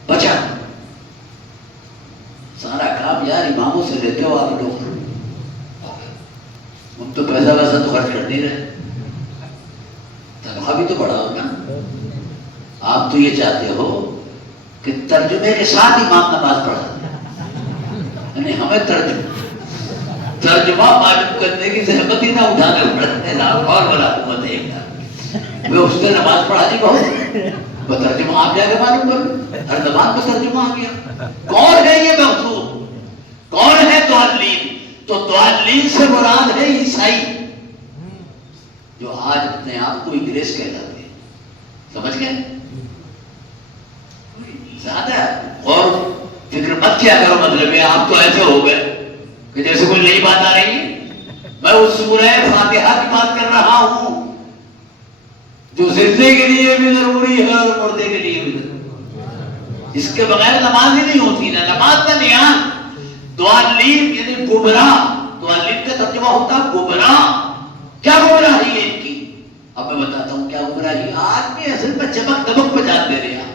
بچا۔ سارا کام یار اماموں سے لیتے ہو آپ لوگ، ہم تو پیسہ ویسا تو خرچ کر نہیں رہے، تنخواہ بھی تو بڑھاؤ نا۔ آپ تو یہ چاہتے ہو کہ ترجمے کے ساتھ امام نماز پڑھا، یعنی ہمیں ترجمہ معلوم کرنے کی زحمت ہی نہ اٹھانے پڑتے، اور بلا حکومت ہے میں اس نے نماز پڑھا دی بہت، وہ ترجمہ آپ جا کے معلوم کرو، ہر زبان میں ترجمہ آ گیا۔ کون ہے یہ مغضوب، کون ہے ضالین؟ تو ضالین سے مراد ہے عیسائی، جو آج اپنے آپ کو انگریز کہلاتے ہیں، سمجھ گئے؟ زیادہ اور فکر مت کیا کرو، مطلب یہ آپ تو ایسے ہو گئے کہ جیسے کوئی نئی بات آ رہی ہے۔ میں اس سورہ فاتحہ کی بات کر رہا ہوں جو زندے کے لیے بھی ضروری ہے اور مردے کے لیے بھی ضروری، اس کے بغیر نماز ہی نہیں ہوتی، نہ نماز نہ نیاز۔ ضالین یعنی گمراہ، ضالین کا ترجمہ ہوتا ہے گمراہ۔ کیا گمراہی ہے ان کی؟ اب میں بتاتا ہوں کیا گمراہی۔ آدمی اصل میں چمک دمک پہ جان دے رہے ہیں،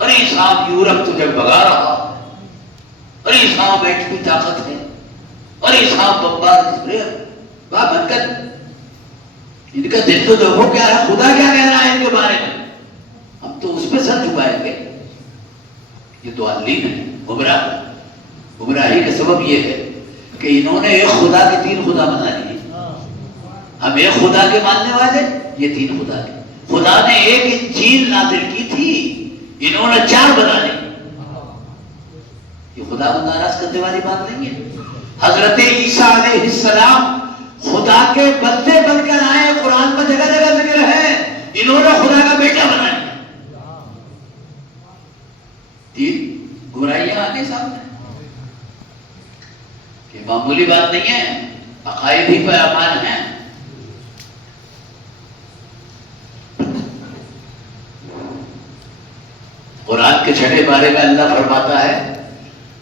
ارے صاحب یورپ تجھے بگا رہا، ارے صاحب ایٹ کی طاقت ہے، ارے صاحب بمبار برکت، ان کا دل تو دیکھو کیا ہے، خدا کیا کہہ رہا ہے ان کے بارے میں، ہم تو اس پہ سر جھکائیں گے۔ یہ تو ضالین ہے، گمراہ۔ گمراہی کا سبب یہ ہے کہ انہوں نے ایک خدا کے 3 خدا بنا لیے۔ ہم ایک خدا کے ماننے والے، یہ 3 خدا کے۔ خدا نے ایک انجیل نازل کی تھی، انہوں نے 4 بنا لی۔ یہ خدا کو ناراض کرنے والی بات نہیں ہے۔ حضرت عیسیٰ علیہ السلام خدا کے بندے بن کر آئے، قرآن میں جگہ جگہ ذکر ہے، انہوں نے خدا کا بیٹا بنا لیا۔ 3 گمراہیاں آگے سامنے، یہ معمولی بات نہیں ہے، عقائد ہی پر امان ہیں۔ قرآن کے 6 بارے میں اللہ فرماتا ہے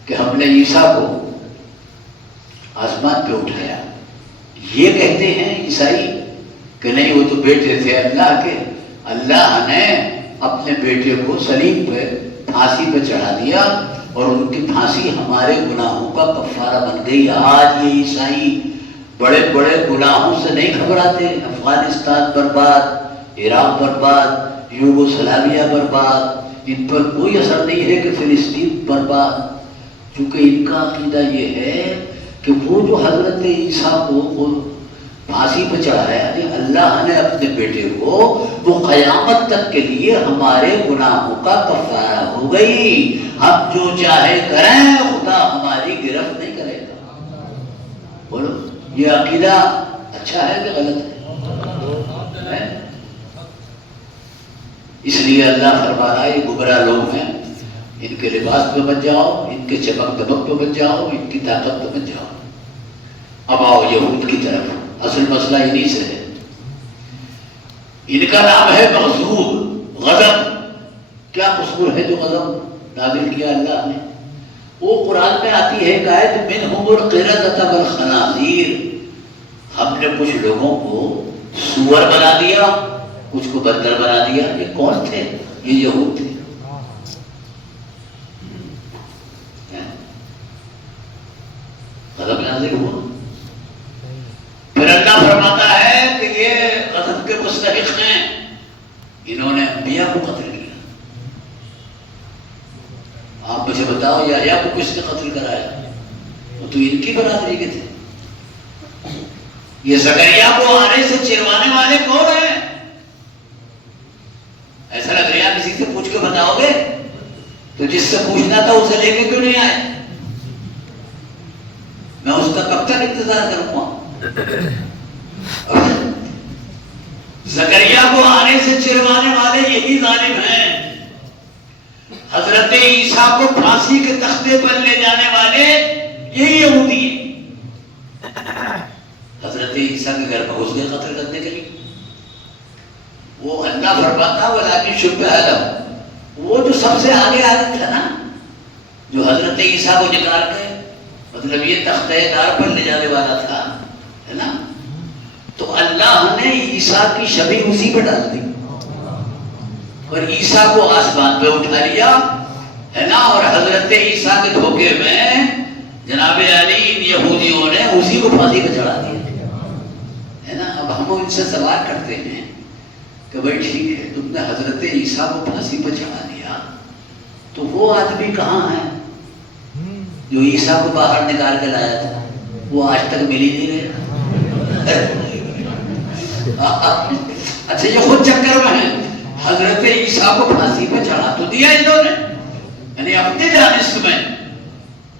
کہ ہم نے عیسیٰ کو آسمان پہ اٹھایا۔ یہ کہتے ہیں عیسائی کہ نہیں وہ تو بیٹے تھے اللہ کے، اللہ نے اپنے بیٹے کو صلیب پہ پھانسی پہ چڑھا دیا اور ان کی پھانسی ہمارے گناہوں کا کفارہ بن گئی۔ آج یہ عیسائی بڑے بڑے گناہوں سے نہیں گھبراتے، افغانستان برباد، عراق برباد، یوگوسلاویہ برباد، ان پر کوئی اثر نہیں ہے کہ فلسطین برباد، کیونکہ ان کا عقیدہ یہ ہے کہ وہ جو حضرت عیسیٰ کو پھانسی پہ چڑھایا، اللہ نے اپنے بیٹے کو، وہ قیامت تک کے لیے ہمارے گناہوں کا کفارہ ہو گئی، ہم جو چاہے کریں خدا ہماری گرفت نہیں کرے گا۔ بولو یہ عقیدہ اچھا ہے کہ غلط ہے؟ اس لیے اللہ فرما رہا ہے یہ گمراہ لوگ ہیں، ان کے لباس پہ بچ جاؤ، ان کے چمک دمک پہ بچ جاؤ، ان کی طاقت پہ بچ جاؤ۔ اب آؤ یہود کی طرف، اصل مسئلہ انہی سے ہے۔ ان کا نام ہے مغضوب، غضب۔ کیا قصور ہے جو غضب نازل کیا اللہ نے؟ وہ قرآن میں آتی ہے کہ آیت منہم القردۃ والخنازیر، ہم نے کچھ لوگوں کو سور بنا دیا، کچھ کو بندر بنا دیا۔ یہ کون تھے؟ یہ یہود تھے۔ غضب نازل ہوا، پھر اللہ فرماتا ہے کہ یہ غضب کے مستحق ہیں، انہوں نے انبیاء کو قتل کیا۔ آپ مجھے بتاؤ یحییٰ کو کس نے قتل کرایا؟ وہ تو ان کی برادری کے تھے۔ یہ زکریا کو آنے سے چروانے والے کون ہیں؟ ایسا لگ رہا ہے کسی سے پوچھ کے بتاؤ گے تو جس سے پوچھنا تھا اسے لے کے کیوں نہیں آئے؟ میں اس کا کب تک انتظار کروں گا؟ زکریا کو آنے سے چروانے والے یہی ظالم ہیں. حضرت عیسیٰ کو پھانسی کے تختے پر لے جانے والے یہی یہودی ہیں. حضرت عیسیٰ کے گھر میں گھس گئے قتل کرنے کے لیے. وہ اللہ فرماتا ولیکن شبہ لہم، وہ جو سب سے آگے تھا نا، جو حضرت عیسیٰ کو نکال کے مطلب یہ تختہ دار پر لے جانے والا تھا، ہے نا، تو اللہ نے عیسیٰ کی شبیہ اسی پہ ڈال دی اور عیسیٰ کو آسمان پہ اٹھا لیا، ہے نا. اور حضرت عیسیٰ کے دھوکے میں جناب علی ان یہودیوں نے اسی کو پھانسی پہ چڑھا دیا، ہے نا. اب ہم ان سے سوال کرتے ہیں کہ بھائی ٹھیک ہے تم نے حضرت عیسیٰ کو پھانسی پہ چڑھا دیا، تو وہ آدمی کہاں ہے جو عیسیٰ کو باہر نکال کے لایا تھا؟ وہ آج تک مل ہی نہیں رہا. اچھا یہ خود چکر میں ہے. حضرت عیسیٰ کو پھانسی پہ چڑھا تو دیا انہوں نے، یعنی اپنی جانب میں،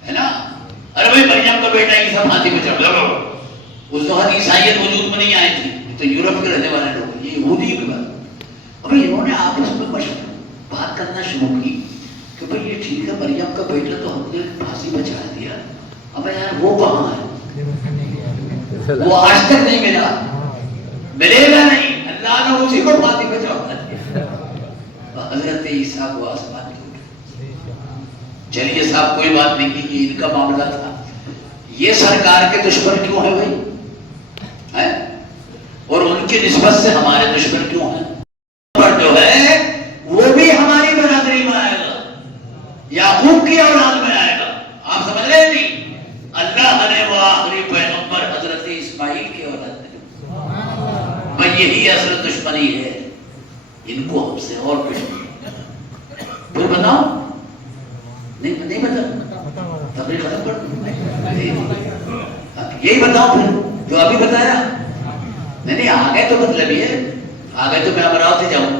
ہے نا. ارے بھائی مریم کا بیٹا عیسیٰ پھانسی پہ چڑھا. اس وقت عیسائیت وجود میں نہیں آئی تھی، تو یورپ کے رہنے والے لوگ، یہ یہودی کی بات. ابھی انہوں نے آپس میں بات کرنا شروع کی کہ بھائی یہ ٹھیک ہے مریم کا بیٹا تو ہم نے پھانسی پہ چڑھا دیا، اب یار وہ کہاں ہے؟ وہ آج تک نہیں ملا، ملے گا نہیں. اللہ نے اسی کو پھانسی پہ چڑھا دیا. حضرت عیسیٰ کو آسمان کی اٹھا. چلیے صاحب کوئی بات نہیں کی، یہ ان کا معاملہ تھا. یہ سرکار کے دشمن کیوں ہے بھائی؟ اور ان کی نسبت سے ہمارے دشمن کیوں ہیں؟ پر جو ہے وہ بھی ہماری برادری میں آئے گا، یعقوب کی اولاد میں آئے گا. آپ سمجھ رہے نہیں؟ اللہ نے وہ آخری پیغمبر حضرت اسماعیل کی اولاد میں، بھائی یہی اصل دشمنی ہے ان کو ہم سے. اور کچھ پھر بتاؤ؟ نہیں بتا تقریر ختم کر یہی بتاؤ پھر جو ابھی بتایا. نہیں آگے تو مطلب یہ آگے تو میں امراوتی جاؤں.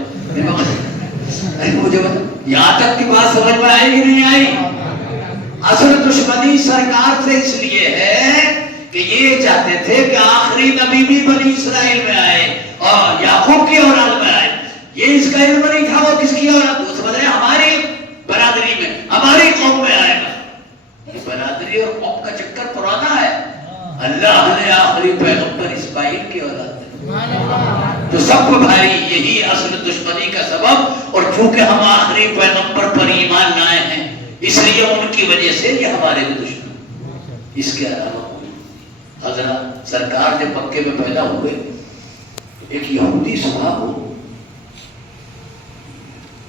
مجھے یہاں تک کی بات سمجھ میں آئی کہ نہیں آئی؟ اصل دشمنی سرکار سے اس لیے ہے کہ یہ چاہتے تھے کہ آخری نبی بھی بنی اسرائیل میں آئے اور یعقوب کی اولاد میں آئے. یہ اس کا علم نہیں تھا وہ کس کی اولاد، وہ سمجھ رہے ہماری برادری میں، ہماری قوم میں آئے گا. یہ برادری اور قوم کا چکر پرانا ہے. اللہ نے آخری پیغمبر اسماعیل کی اولاد تو سب کو بھائی یہی اصل دشمنی کا سبب. اور چونکہ ہم آخری پیغمبر پر ایمان لائے ہیں اس لیے ان کی وجہ سے یہ ہمارے بھی دشمن. اس کے علاوہ حضرت سرکار جب مکے میں پیدا ہوئے ایک یہودی صحابہ کو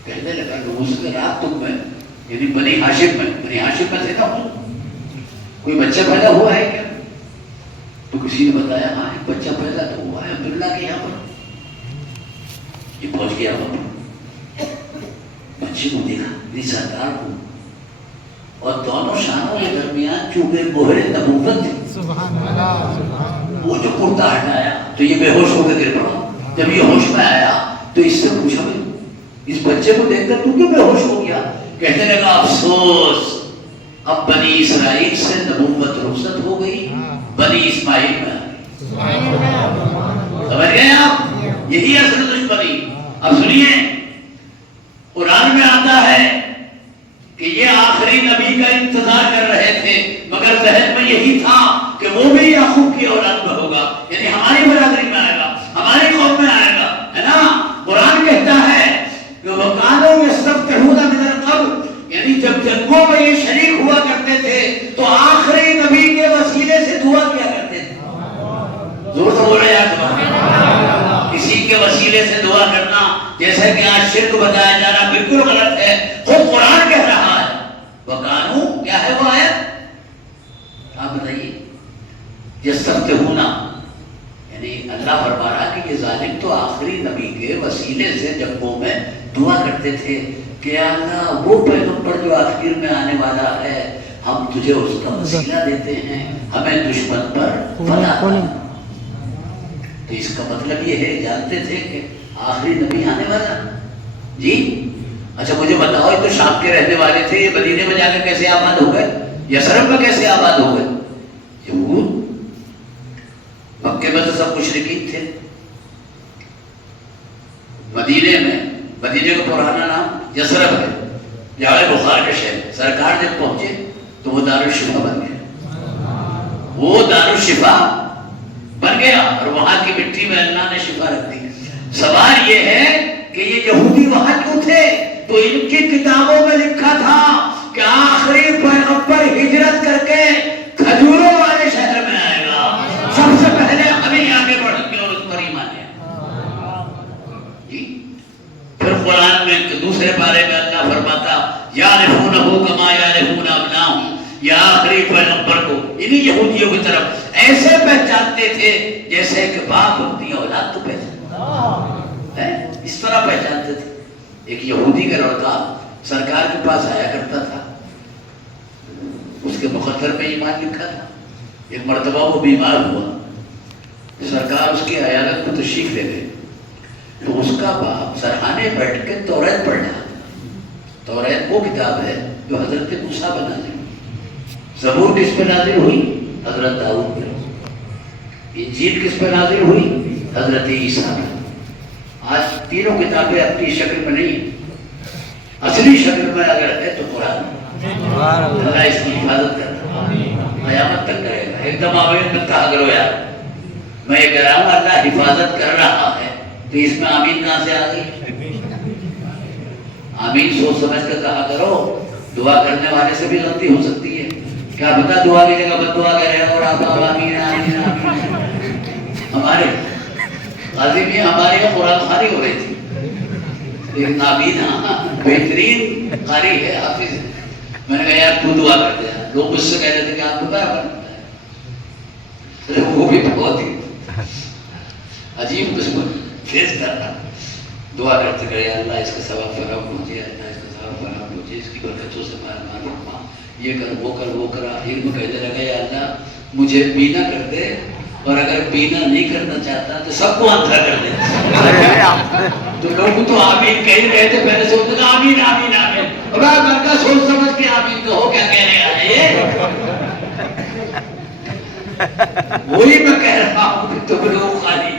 کہنے لگا لوگوں سے رات تم میں یعنی بنی ہاشم میں تھے نا کوئی بچہ پیدا ہوا ہے کیا؟ تو کسی نے بتایا ہاں ایک بچہ پیدا تو ہوا ہے عبداللہ کے یہاں پر. یہ پہنچ گیا وہاں پر بچے کو دیکھا میری سردار کو اور دونوں شانوں کے درمیان چونکہ مہر نبوت تھی وہ جو کرتا ہٹایا تو یہ بے ہوش ہو کے گر پڑا. جب یہ ہوش میں آیا تو اس سے پوچھا اس بچے کو دیکھ کر تو کیوں بے ہوش ہو گیا؟ کہنے لگا افسوس اب بنی اسرائیل سے نبوت رخصت ہو گئی، بنی اسماعیل میں آ گئی. سمجھ گئے آپ؟ یہی اصل دشمنی. اب سنیے قرآن میں آتا ہے کہ یہ آخری نبی کا انتظار کر رہے تھے مگر ذہن میں یہی تھا کہ وہ بھی یعقوب کی اولاد میں ہوگا، یعنی ہماری برادری میں آئے گا، ہماری قوم میں آئے گا، ہے نا. قرآن کہتا ہے کہ وَقَالُوا يَسْتَفْتِحُونَ مِنَ الْقَبْرِ، یعنی جب جنگوں میں یہ شریک ہوا کرتے تھے تو آخری نبی کے وسیلے سے دعا کیا کرتے تھے. زور سے بولے یار، کسی کے وسیلے سے دعا کرنا جیسے کہ آج شرک بتایا جا رہا بالکل غلط ہے. خود قرآن کہہ رہا ہے وَقَالُوا، کیا ہے وہ آیت آپ بتائیے؟ یستفتحون، یعنی اللہ فرما رہا کہ یہ ظالم تو آخری نبی کے وسیلے سے جنگوں میں دعا کرتے تھے کہ اللہ وہ پیغمبر جو آخر میں آنے والا ہے ہم تجھے اس کا وسیلہ دیتے ہیں، ہمیں دشمن پر فتح کرنا. تو اس کا مطلب یہ ہے جانتے تھے کہ آخری نبی آنے والا جی اچھا مجھے بتاؤ، یہ تو شام کے رہنے والے تھے، یہ مدینے میں جا کے کیسے آباد ہو گئے؟ یثرب میں کیسے آباد ہو گئے؟ یہود، مکے میں تو سب مشرکین تھے، مدینے میں، مدینے کا پرانا نام یثرب ہے، جامع بخار کا شہر۔ سرکار جب پہنچے تو وہ دارالشفا بن گیا، وہ دارالشفا بن گیا، اور وہاں کی مٹی میں اللہ نے شفا رکھ دی۔ سوال یہ ہے کہ یہ یہودی وہاں کیوں تھے؟ تو ان کی کتابوں میں لکھا تھا کہ آخری پیغمبر ہجرت کر کے کھجوروں والے شہر میں آئے گا، سب سے پہلے ہمیں آگے بڑھ کے اور اس پر ایمان لے۔ جی پھر قرآن میں دوسرے پارے میں اللہ فرماتا یعرفونہ کما یعرفون ابناءہم، یا آخری پیغمبر کو انہی یہودیوں کی طرف ایسے پہچانتے تھے جیسے کہ باپ اپنی اولاد کو پہچانتا ہے، اس طرح پہچانتے تھے۔ ایک یہودی کا لڑکا سرکار کے پاس آیا کرتا تھا، اس کے مقدر میں ایمان لکھا تھا۔ ایک مرتبہ وہ بیمار ہوا، سرکار اس کی عیادت کو تشریف لے گئے، تو اس کا باپ سرحانے بیٹھ کے توریت پڑھ رہا تھا۔ توریت وہ کتاب ہے جو حضرت موسیٰ پر نازل ہوئی، زبور کس پہ نازل ہوئی؟ حضرت داؤد پہ۔ انجیل کس پہ نازل ہوئی؟ حضرت عیسیٰ پہ۔ آج تینوں کتابیں اپنی شکل میں نہیں، اصلی شکل میں اگر ہے تو قرآن، اللہ اس کی حفاظت کرتا قیامت تک کرے گا۔ ایک دم آمین میں کہا کرو یار، میں یہ کہہ رہا ہوں اللہ حفاظت کر رہا ہے، تو اس میں آمین کہاں سے آ گئی؟ آمین سوچ سمجھ کر کہا کرو، دعا کرنے والے سے بھی غلطی ہو سکتی ہے، کیا پتا دعا کی جگہ بد دعا کرے اور آپ آمین آمین آمین۔ ہمارے غازی میں ہمارے یہاں قرآن خوانی ہو رہی تھی، ایک نابینا بہترین قاری ہے، حافظ ہے، میں نے کہا یار تو دعا کر دیا، لوگ مجھ سے کہہ رہے تھے کہ آپ کو کیا بنتا ہے، وہ بھی بہت ہی عجیب قسم فیس کرتا، دعا کرتے کہ یا اللہ اس کا ثواب فراہم پہنچے، اللہ اس کا ثواب فراہم پہنچے، اس کی برکتوں سے مہربان فرما، یہ کر وہ کر وہ کرا۔ علم کہنے لگا یا اللہ مجھے بینا کر دے، اور اگر بینا نہیں کرنا چاہتا تو سب کو اندھا کر دے۔ تو لوگ تو آمین کہہ رہے تھے، پہلے سوچتے تھے آمین آمین آمین، اب گھر کا سوچ سمجھ کے آمین کہو، کیا کہہ رہے ہیں؟ وہی میں کہہ رہا ہوں کہ تم لوگ خالی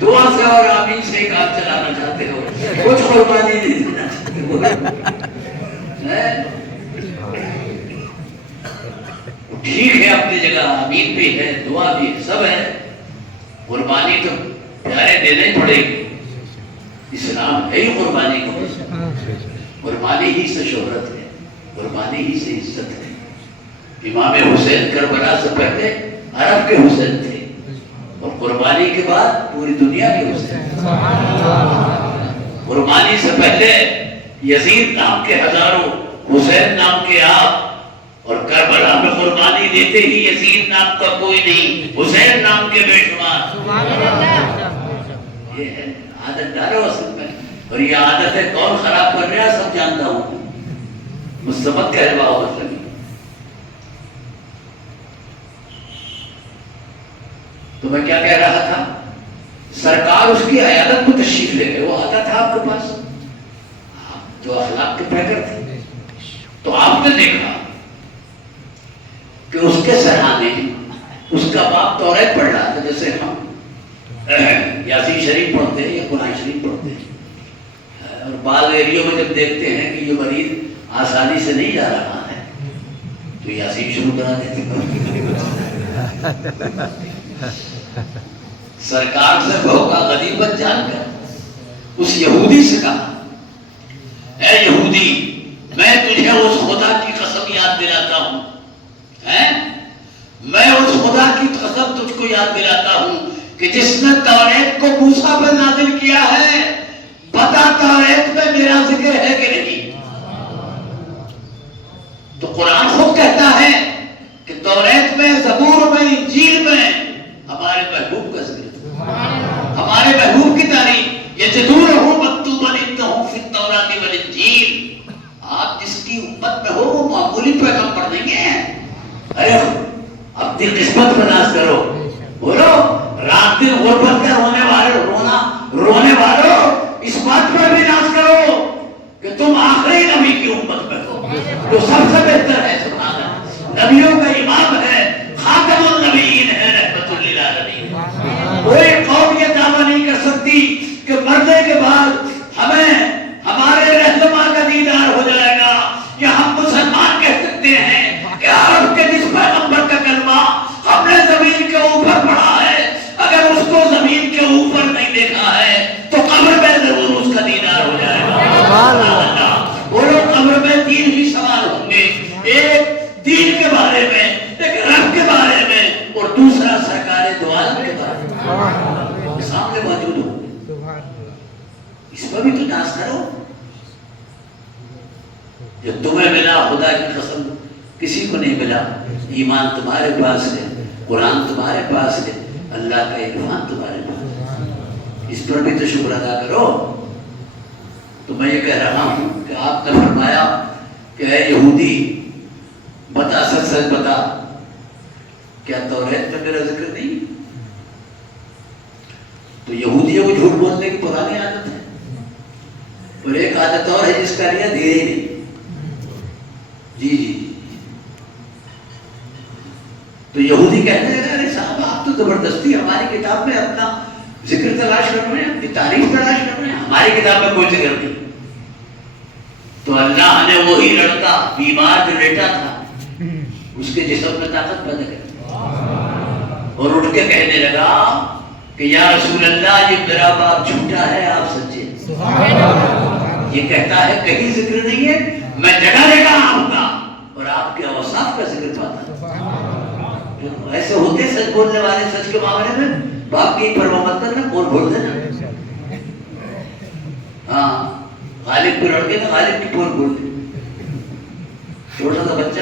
دعا سے اور آمین سے کام چلانا چاہتے ہو، کچھ قربانی نہیں دینا چاہتے ہو۔ ٹھیک ہے اپنی جگہ، آمین بھی ہے، دعا بھی ہے، سب ہے، قربانی تو پیارے دینا ہی پڑے گی، اسلام ہے ہی قربانی کو، قربانی ہی سے شہرت ہے، قربانی ہی سے عزت ہے۔ امام حسین کربلا سے پہلے عرب کے حسین تھے، اور قربانی کے بعد پوری دنیا کے حسین۔ قربانی سے پہلے یزید نام کے ہزاروں، حسین نام کے آپ، اور کربلا میں قربانی دیتے ہی یزید نام کا کوئی نہیں، حسین نام کے بے شمار۔ یہ ہے عادت ڈالو اصل میں، اور یہ عادت ہے کون خراب کر رہا ہے سب جانتا ہوں، مستمت کہلواؤ مطلب۔ تو میں کیا کہہ رہا تھا، سرکار اس کی عیادت کو تشریف لے گئے، وہ آتا تھا آپ کے پاس، آپ جو اخلاق کے پیکر تھے، تو آپ نے دیکھا کہ اس کے سرحانے اس کا باپ توریت پڑھ رہا تھا، جیسے ہم یاسین شریف پڑھتے ہیں یا قرآن شریف پڑھتے ہیں، اور بعض ایریوں میں جب دیکھتے ہیں کہ یہ مریض آسانی سے نہیں جا رہا ہے تو یاسین شروع کرا دیتے ہیں۔ سرکار سے بہوکا غنیمت جان کر اس یہودی سے کہا، اے یہودی میں تجھے اس خدا کی قسم یاد دلاتا ہوں، میں اس خدا کی قسم تجھ کو یاد دلاتا ہوں کہ جس نے توریت کو موسیٰ پر نازل کیا ہے، بتا توریت میں میرا ذکر ہے کہ نہیں؟ تو قرآن خود کہتا ہے کہ توریت میں، زبور میں، انجیل میں ہمارے محبوب کا ذکر ہے، ہمارے محبوب کی تعریف، یجدونہ مکتوبا عندہم فی التوراۃ والانجیل۔ آپ جس کی امت میں ہو وہ معمولی پیغام پڑھ دیں گے؟ ارے اپنی قسمت پر ناز کرو، بولو رات دن غربت کے رونے والوں، اس بات پر بھی ناز کرو کہ تم آخری نبی کی امت میں ہو جو سب سے بہتر ہے. سبحان اللہ. نبیوں کا امام ہے, خاتم النبیین ہے, رحمت للعالمین. کوئی قوم یہ دعویٰ نہیں کر سکتی کہ مرنے کے بعد ہمیں ہمارے رہنما کا دیدار ہو جائے گا, یا ہم مسلمان کہہ سکتے ہیں کہ عرب کے جس پیغمبر کا کلمہ ہم نے زمین کے اوپر پڑھا ہے, اگر اس کو زمین کے اوپر نہیں دیکھا ہے تو قبر میں ضرور اس کا دیدار ہو جائے گا. وہ لوگ قبر میں تین ہی سوال ہوں گے, ایک دین کے بارے میں, ایک رب کے بارے میں, اور دوسرا سرکار دو عالم کے بارے میں سامنے موجود ہوں. اس پر بھی تو ناز کرو. جو تمہیں ملا خدا کی قسم کسی کو نہیں ملا. ایمان تمہارے پاس ہے, قرآن تمہارے پاس ہے, اللہ کا عرفان تمہارے پاس ہے. اس پر بھی تو شکر ادا کرو. تو میں یہ کہہ رہا ہوں کہ آپ نے فرمایا کہ اے یہودی بتا, سچ سچ بتا, کیا توریت میں میرا ذکر نہیں؟ تو یہودیوں کو جھوٹ بولنے کی پرانی عادت ہے, اور ایک عادت اور ہے جس کا لیا دھیرے ہی نہیں. جی جی. تو یہودی کہتے ہیں ارے صاحب آپ تو زبردستی ہماری کتاب میں اپنا ذکر تلاش کر رہے ہیں, اپنی تعریف تلاش کر رہے ہیں, ہماری کتاب میں کوئی ذکر نہیں. تو اللہ نے وہی لڑکا بیمار جو لیٹا تھا اس کے جسم میں طاقت پیدا کر اور اٹھ کے کہنے لگا کہ یا رسول اللہ یہ میرا باپ جھوٹا ہے, آپ سچے. یہ کہتا ہے کہیں ذکر نہیں ہے, میں جگہ جگہ آؤں گا اور آپ کے اوصاف کا ذکر پاتا. ایسے ہوتے سچ بولنے والے سچ کے معاملے میں باپ کی پرواہ مت کرنا, بول بول دینا. ہاں غالب کو لڑکے نا, غالب کی پور بول دے. چھوٹا سا بچہ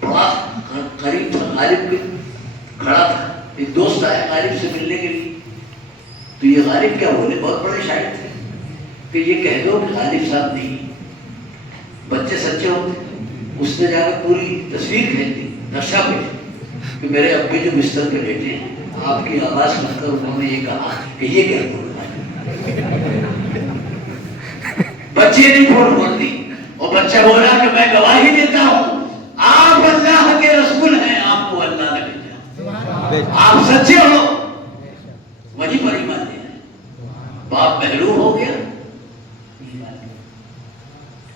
بڑا قریب تھا غالب کے, کھڑا تھا, ایک دوست آیا غالب سے ملنے کے لیے. تو یہ غالب کیا بولے, بہت بڑے شاعر تھے, کہ یہ کہہ دو کہ غالب صاحب نہیں. بچے سچے ہوتے. اس نے جا کر پوری تصویر کھینچ دی, نقشہ پہ, کہ میرے ابے جو بستر پہ لیٹے ہیں, آپ کی آواز سن کر انہوں نے یہ کہا کہ یہ کہہ دو. بچے نے فوٹ بول دی, اور بچہ بولا کہ میں گواہی دیتا ہوں آپ اللہ کے رسول ہیں, آپ کو اللہ نے بھیجا, آپ سچے ہو. وہی پر ایمان لے آئے. باپ محروم ہو گیا.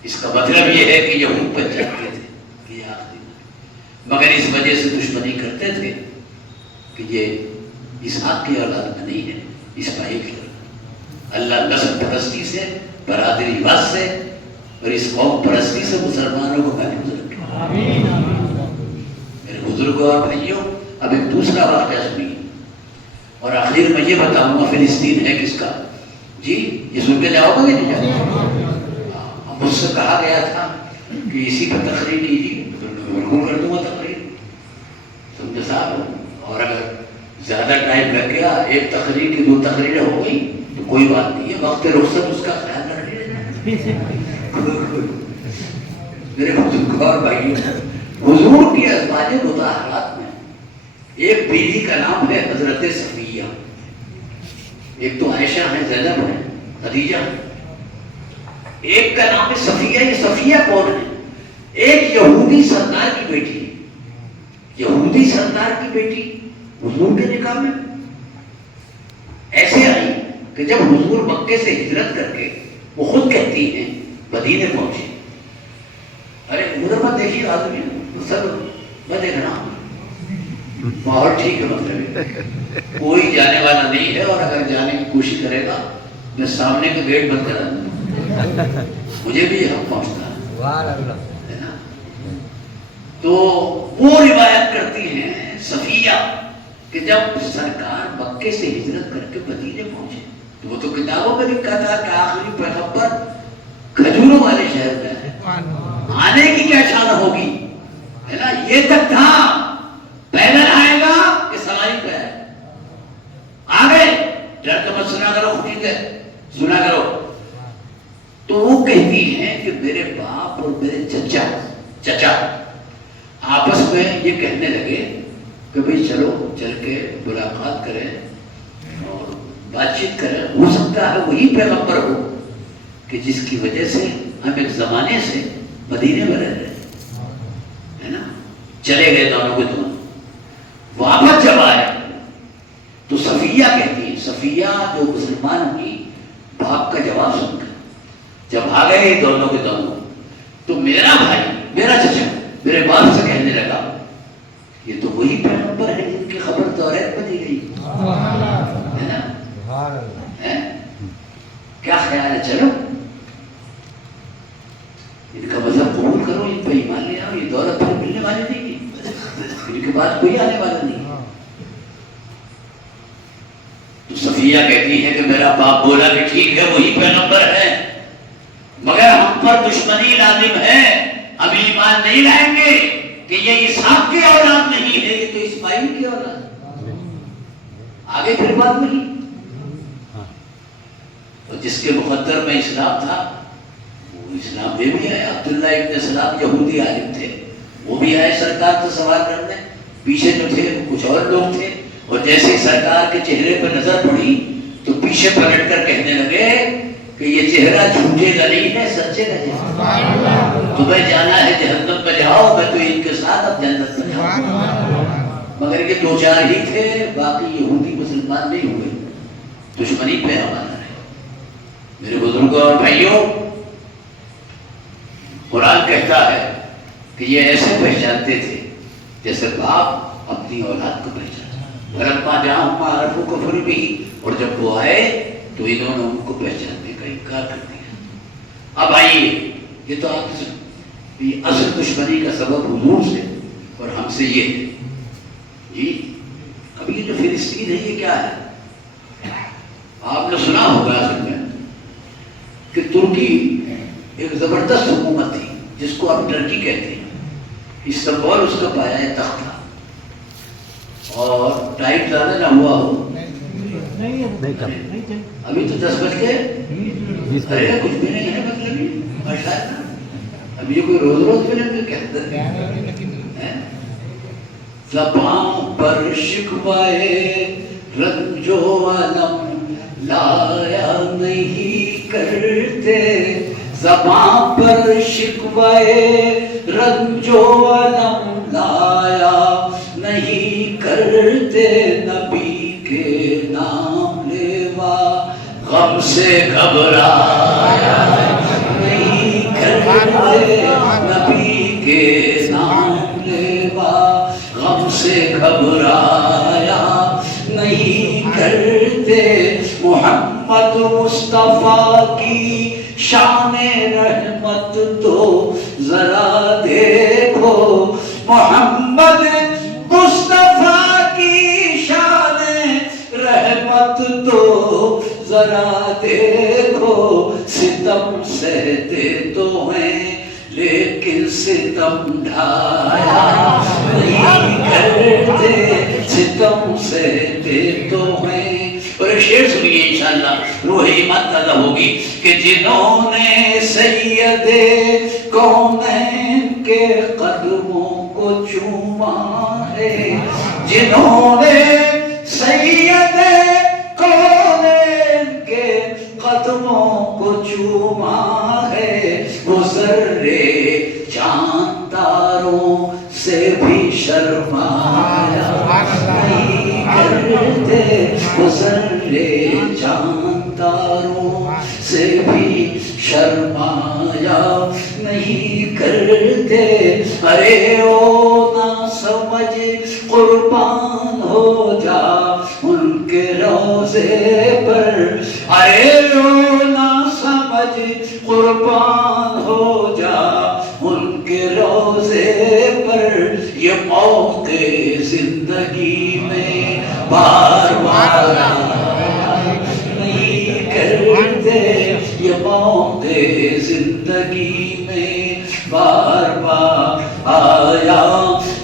اس کا مطلب یہ ہے کہ یہود پر چاہتے تھے کہ یہ آخری, مگر اس وجہ سے دشمنی کرتے تھے کہ یہ اسحاق کی اولاد میں نہیں ہے, اسماعیل کی اولاد. اللہ نسل پرستی سے, برادری واد سے اور اس قوم پرستی سے مسلمانوں کو محفوظ رکھے. میرے بزرگوں اور بھائیوں, اب ایک دوسرا واقعہ سنیے اور آخر میں یہ بتاؤں گا فلسطین ہے کس کا. جی یہ سن کے جاؤ گے نہیں جاؤ؟ مجھ سے کہا گیا تھا کہ اسی پر تقریر کیجیے, بالکل کر دوں گا تقریر, سمجھے صاحب. اور اگر زیادہ ٹائم لگ گیا, ایک تقریر کی 2 تقریریں ہو گئی تو کوئی بات نہیں ہے, وقت رخصت اس کا خیال رکھ لینا. میرے بزرگ اور بھائیوں, حضور کی ازواج مطہرات میں ایک بیوی کا نام ہے حضرت صفیہ. ایک تو عائشہ ہے, زینب ہے, خدیجہ ہے. ایک کا نام ہے صفیہ. یہ صفیہ کون ہے؟ ایک یہودی سردار کی بیٹی ہے. یہودی سردار کی بیٹی حضور کے نکاح میں ایسے آئی کہ جب حضور مکے سے ہجرت کر کے, وہ خود کہتی ہیں مدینے پہنچے. ارے ادھر مت دیکھیے آدمی, سب میں دیکھ رہا ہوں ماحول ٹھیک ہے, مطلب کوئی جانے والا نہیں ہے, اور اگر جانے کی کوشش کرے گا میں سامنے کا گیٹ بند کرا دوں. مجھے بھی حق پہنچتا ہے نا. تو وہ روایت کرتی ہیں صفیہ کہ جب سرکار مکے سے ہجرت کر کے مدینے پہنچے تو وہ تو کتابوں میں لکھا تھا کہ آخری پیغمبر کھجوروں والے شہر میں ہے, آنے کی کیا شان ہوگی, ہے نا. یہ تک تھا پیدل آئے گا کہ سواری پہ ہے. آ گئے, ڈر تو مت سنا کرو, ٹھیک ہے سنا کرو. تو وہ کہتی ہیں کہ میرے باپ اور میرے چچا آپس میں یہ کہنے لگے کہ بھئی چلو چل کے ملاقات کریں اور بات چیت کریں, ہو سکتا ہے وہی پیغمبر ہو کہ جس کی وجہ سے ہم ایک زمانے سے مدینے میں رہ رہے ہیں نا. چلے گئے دونوں کے دونوں. واپس جب آئے تو صفیہ کہتی ہے, صفیہ جو مسلمان ہوئی باپ کا جواب سن کر جب آ گئے دونوں کے دونوں, تو میرا بھائی, میرا چچا میرے باپ سے کہنے لگا یہ تو وہی پیغمبر ہے جن کی خبر توریت میں دی گئی ہے نا. کیا خیال ہے, چلو ان کا مذہب قبول کرو, ان پہ ایمان لے آؤ, یہ دولت پھر ملنے والی نہیں ہے, ان کے بعد کوئی آنے والا نہیں. تو صفیہ کہتی ہے کہ میرا باپ بولا کہ ٹھیک ہے وہی پیغمبر ہے, مگر ہم پر دشمنی لازم ہے, ہم ایمان نہیں لائیں گے کہ یہ اسحاق کی اولاد نہیں ہے, یہ تو اسماعیل کی اولاد. آگے پھر بات نہیں. اور جس کے مقدر میں اسلام تھا وہ اسلام میں بھی آیا. عبداللہ ابن سلام یہودی عالم تھے, وہ بھی آئے سرکار سے سوال کرنے. پیچھے جو تھے وہ کچھ اور لوگ تھے, اور جیسے سرکار کے چہرے پر نظر پڑی تو پیچھے پلٹ کر کہنے لگے کہ یہ چہرہ جھوٹے کا نہیں ہے, سچے کا چہرہ. تمہیں جانا ہے جہنم میں جاؤ, میں تو ان کے ساتھ اب جنت میں جاؤں. مگر یہ دو چار ہی تھے, باقی یہودی مسلمان نہیں ہوئے. دشمنی پہ ہمارا رہے. میرے بزرگوں اور بھائیوں, قرآن کہتا ہے کہ یہ ایسے پہچانتے تھے جیسے باپ اپنی اولاد کو پہچانتا. فلما جاءهم ما عرفوا كفروا به, اور جب وہ آئے تو انہوں نے ان کو پہچاننے کا انکار کر دیا. اب آئیے, یہ تو آپ یہ اصل دشمنی کا سبب حضور سے اور ہم سے یہ ہے جی. اب یہ جو فلسطین ہے یہ کیا ہے؟ آپ نے سنا ہوگا اصل میں کہ ترکی ایک زبردست حکومت تھی جس کو آپ ٹرکی کہتے ہیں. استنبول اس کا پایا تخت تھا, اور ٹائم زیادہ نہ ہوا ہو, ابھی تو 10 بج کے ارے کچھ بھی نہیں ہے, مطلب ابھی یہ کوئی روز روز فلم میں کہتے ہیں. زبان پر شکوائے رنج و علم لایا نہیں کرتے, زبان پر شکوائے رنج و علم لایا نہیں کرتے, نبی کے نام لیوا غم سے گھبرایا نہیں کرتے, نبی کے نام لیوا غم سے گھبرایا نہیں کرتے. محمد مصطفیٰ کی شان رحمت تو ذرا دیکھو, محمد مصطفیٰ کی شان رحمت تو ذرا دیکھو. ستم سہتے تو ہیں لیکن ستم ڈھایا نہیں کرتے, ستم سہتے تو ہیں. اور ایک شعر سنیے انشاءاللہ روح ایمان تازہ ہوگی کہ جنہوں نے سید کونین کے قدموں کو چوما ہے, جنہوں نے سید کونین کے قدموں کو چوما ہے, وہ ذرے چاند تاروں سے بھی شرمایا نہیں کرتے, وہ ذرے چاند تاروں سے بھی شرمایا نہیں کرتے. ارے او نہ سمجھ قربان ہو جا ان کے روضے پر, ارے او نہ سمجھ قربان ہو جا ان کے روضے پر. یہ موقع زندگی میں بار بار نہیں کرتے, یہ موقع زندگی میں بار بار آیا.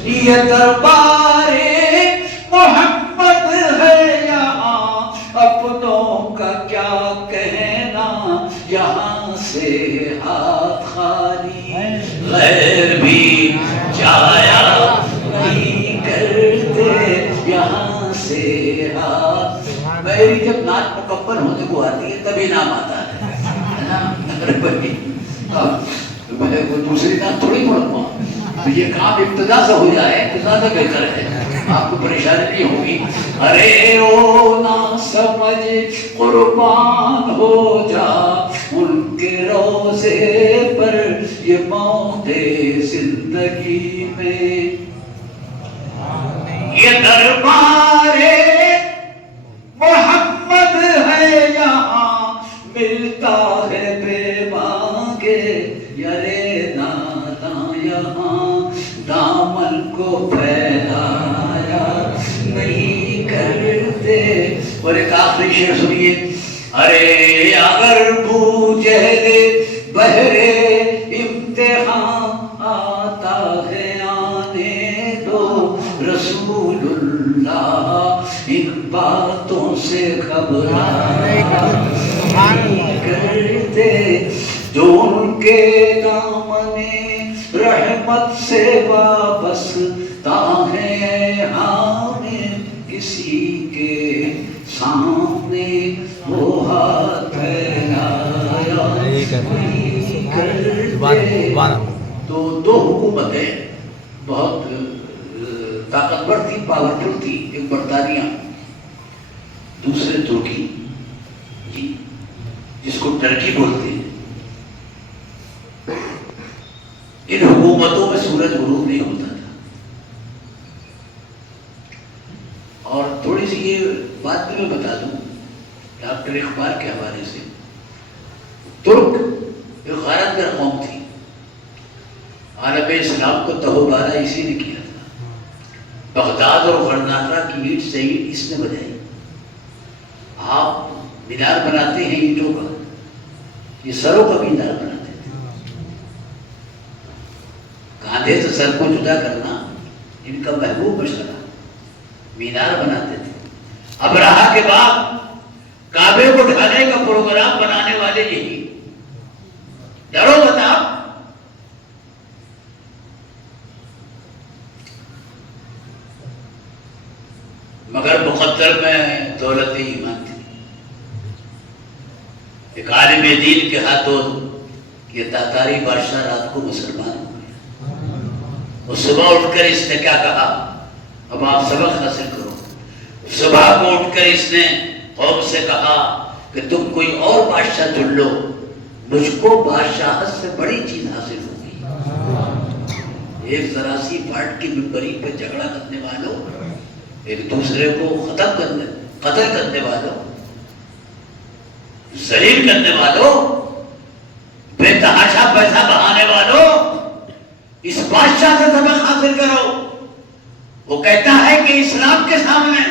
یہ دربار محمد ہے یہاں, اپنوں کا کیا کہنا, یہاں سے ہاتھ خالی غیر بھی جایا نہیں کرتے, یہاں سے ہاتھ. میری جب نعت مکمل ہونے کو آتی ہے تبھی نام آتا ہے نا. ارے بھائی میں کوئی دوسری نام تھوڑی پڑھوں گا، تو یہ کام ابتدا سے ہو جائے تو زیادہ بہتر ہے، آپ کو پریشانی نہیں ہوگی۔ ارے او نہ سمجھ قربان ہو جا ان کے روزے پر، یہ موت زندگی میں یہ دربار محمد ہے یہاں، ملتا ہے بے مانگے یارے ناداں یہاں، دامن کو پھیلایا نہیں کرتے۔ اور ایک آخری شعر سنیے، ارے اگر بوجھے بہرے امتحان آتا ہے آنے دو، رسول اللہ ان باتوں سے گھبرایا نہیں کرتے، جو ان کے دامن رحمت سے وابستہ ہیں، ہمیں کسی کے سامنے وہ ہاتھ پھیلایا نہیں کرتے۔ تو دو حکومتیں بہت طاقتور تھی، پاورفل تھی، ایک برطانیہ، دوسرے ترکی، جی جس کو ٹرکی بولتے ہیں۔ ان حکومتوں میں سورج غروب نہیں ہوتا تھا، اور تھوڑی سی یہ بات بھی میں بتا دوں ڈاکٹر اقبال کے حوالے سے، ترک ایک غیرت گر قوم تھی، عالم اسلام کو تہوبارہ اسی نے کیا تھا، بغداد اور غرناطہ کی اینٹ سے اینٹ اس نے بجائی۔ آپ مینار بناتے ہیں اینٹوں کا، یہ سروں کا مینار بناتے تھے، کاندھے سے سر کو جدا کرنا ان کا محبوب مشغلہ، مینار بناتے تھے۔ ابرہہ کے بعد کعبے کو ڈھانے کا پروگرام بنانے والے یہی، ڈرو بتا، مگر مقدر میں دولت ایمان تھی۔ ایک عالم دین کے ہاتھوں یہ تاتاری بادشاہ رات کو مسلمان ہو گیا، اور صبح اٹھ کر اس نے کیا کہا، اب آپ سبق حاصل کرو۔ صبح کو اٹھ کر اس نے قوم سے کہا کہ تم کوئی اور بادشاہ چن لو، مجھ کو بادشاہت سے بڑی چیز حاصل ہوگی۔ ایک ذرا سی پارٹ کی ممبری پہ جھگڑا کرنے والوں، ایک دوسرے کو قتل کرنے والوں، ذلیل کرنے والوں، بے تحاشا پیسہ بہانے والوں، اس بادشاہ سے سبق حاصل کرو۔ وہ کہتا ہے کہ اسلام کے سامنے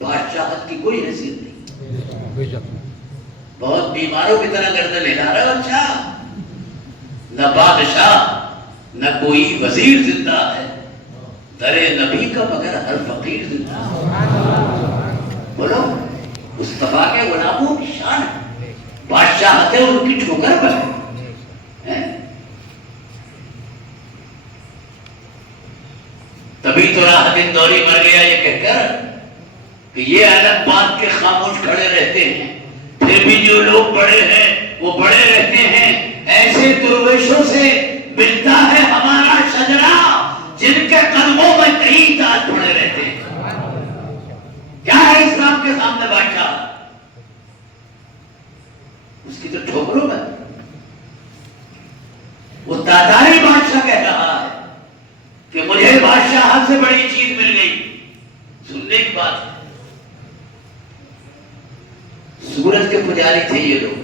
بادشاہت کی کوئی حیثیت نہیں، بہت بیماروں کی طرح گردن ہلا رہا ہے۔ اچھا، نہ بادشاہ نہ کوئی وزیر زندہ ہے، درے نبی کا مگر ہر فقیر زندہ ہے۔ بولو، مصطفیٰ کے غلاموں کی شان ہے، بادشاہتیں ان کی ٹھوکر پر ہے۔ تبھی تو راحت اندوری مر گیا یہ کہہ کر کہ یہ علم باندھ کے خاموش کھڑے رہتے ہیں، پھر بھی جو لوگ بڑے ہیں وہ بڑے رہتے ہیں۔ ایسے درویشوں سے ملتا ہے ہمارا شجرا، جن کے قدموں میں کئی تاج پڑے رہتے ہیں۔ کیا ہے اسلام کے سامنے بادشاہ؟ اس کی تو ٹھوکروں میں وہ تاتاری بادشاہ کہہ رہا ہے کہ مجھے بادشاہت سے بڑی چیز مل گئی۔ سننے کی بات ہے، سورج کے پجاری تھے یہ لوگ،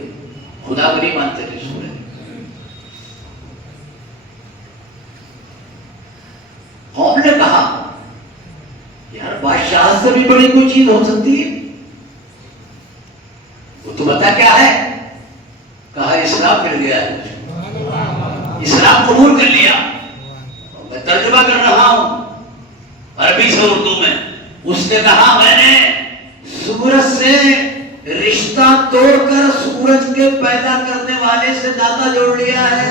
خدا کو نہیں مانتے تھے سورج۔ قوم نے کہا یار بادشاہت سے بھی بڑی کوئی چیز ہو سکتی ہے، وہ تو بتا کیا ہے؟ کہا اسلام مل گیا ہے، اسلام قبول کر لیا۔ میں ترجمہ کر رہا ہوں عربی سے اردو میں۔ اس نے کہا میں نے سورج سے رشتہ توڑ کر سورج کے پیدا کرنے والے سے ناطہ جوڑ لیا ہے۔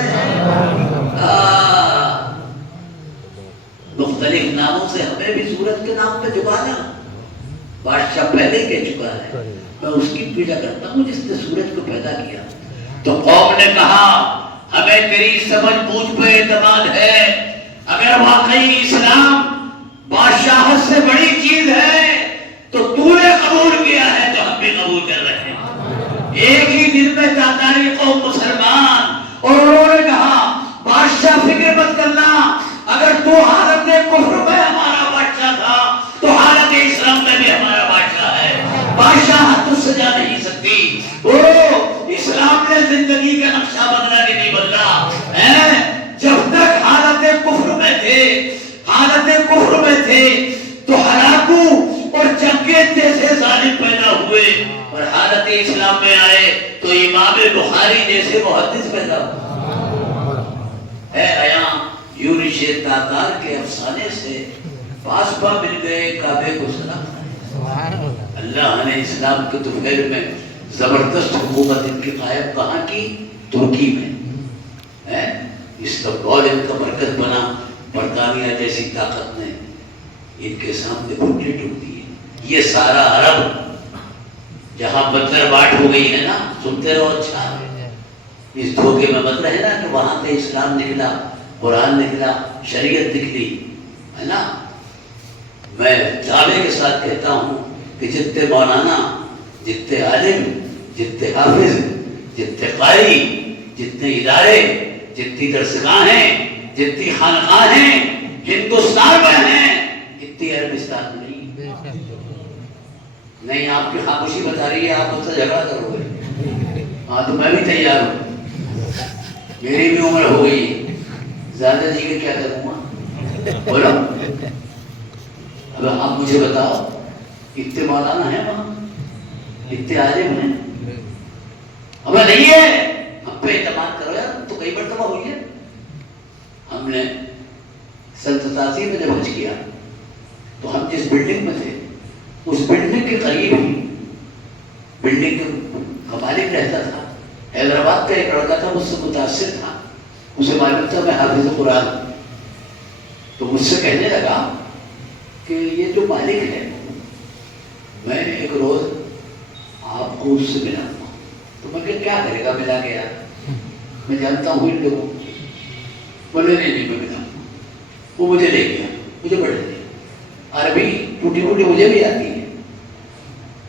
مختلف ناموں سے ہمیں بھی سورج کے نام پہ جھکانا، بادشاہ پہلے کہہ چکا ہے میں اس کی پوجا کرتا ہوں جس نے سورج کو پیدا کیا۔ تو قوم نے کہا ہمیں تیری سمجھ بوجھ پہ اعتماد ہے، اگر واقعی اسلام بادشاہت سے بڑی چیز ہے تو تو نے قبول کیا ہے تو ہم بھی قبول کر رہے ہیں۔ ایک ہی دن میں تاتاری قوم مسلمان، اور انہوں نے کہا بادشاہ فکر مت کرنا، اگر تو حالت کفر میں ہمارا بادشاہ تھا تو حالت اسلام میں بھی ہمارا بادشاہ ہے، بادشاہت تجھ سے جا نہیں سکتی۔ اسلام نے زندگی کا نقشہ بدلا کہ نہیں بدلا؟ جب تک حالت کفر میں تھے، حالت کفر میں تھے تو ہلاکو اور جنگیں جیسے ظالم پیدا ہوئے، اور حالت اسلام میں آئے تو امام بخاری جیسے محدث پیدا ہوئے۔ ایاں یونش تاتار کے افسانے سے پاسپا مل گئے کعبے کو سلام۔ اللہ نے اسلام کے دوپہر میں زبردست حکومت ان کی قائم کہاں کی؟ ترکی میں۔ استنبول ان کا مرکز بنا، برطانیہ جیسی طاقت نے ان کے سامنے گھٹنے ٹوٹ دیے۔ یہ سارا عرب جہاں بندر باٹ ہو گئی ہے نا، سنتے رہو اچھا، اس دھوکے میں مت رہنا کہ وہاں سے اسلام نکلا، قرآن نکلا، شریعت نکلی، ہے نا۔ میں دعوے کے ساتھ کہتا ہوں کہ جتنے مولانا، جتنے عالم، جتنے حافظ، جتنے قاری، جتنے ادارے، جتنی درسگاہیں، جتنی خانقاہیں ہندوستان میں ہیں، اتنی عربستان میں نہیں۔ آپ کی خاموشی بتا رہی ہے آپ مجھ سے جھگڑا کرو گے۔ ہاں تو میں بھی تیار ہوں، میری بھی عمر ہو گئی، زیادہ جی کے کیا کروں گا، بولو۔ اب آپ مجھے بتاؤ اتنے مولانا ہیں وہاں، اتنے عالم ہیں؟ ہمیں نہیں ہے، ہم پہ اعتماد کرو یار، تو کئی مرتبہ ہوئی ہے۔ ہم نے سن 87 میں جب حج کیا تو ہم جس بلڈنگ میں تھے اس بلڈنگ کے قریب ہی بلڈنگ کا مالک رہتا تھا، حیدرآباد کا ایک لڑکا تھا، مجھ سے متاثر تھا، اسے معلوم تھا میں حافظ قرآن، تو مجھ سے کہنے لگا کہ یہ جو مالک ہے میں ایک روز آپ کو اس سے ملاؤں گا۔ تو میں کہ کیا کرے گا ملا کے یار، میں جانتا ہوں ان لوگوں۔ بولے نہیں میں ملاؤں گا۔ وہ مجھے لے گیا، مجھے پڑھ دیا، عربی ٹوٹی ٹوٹی مجھے بھی آتی ہے۔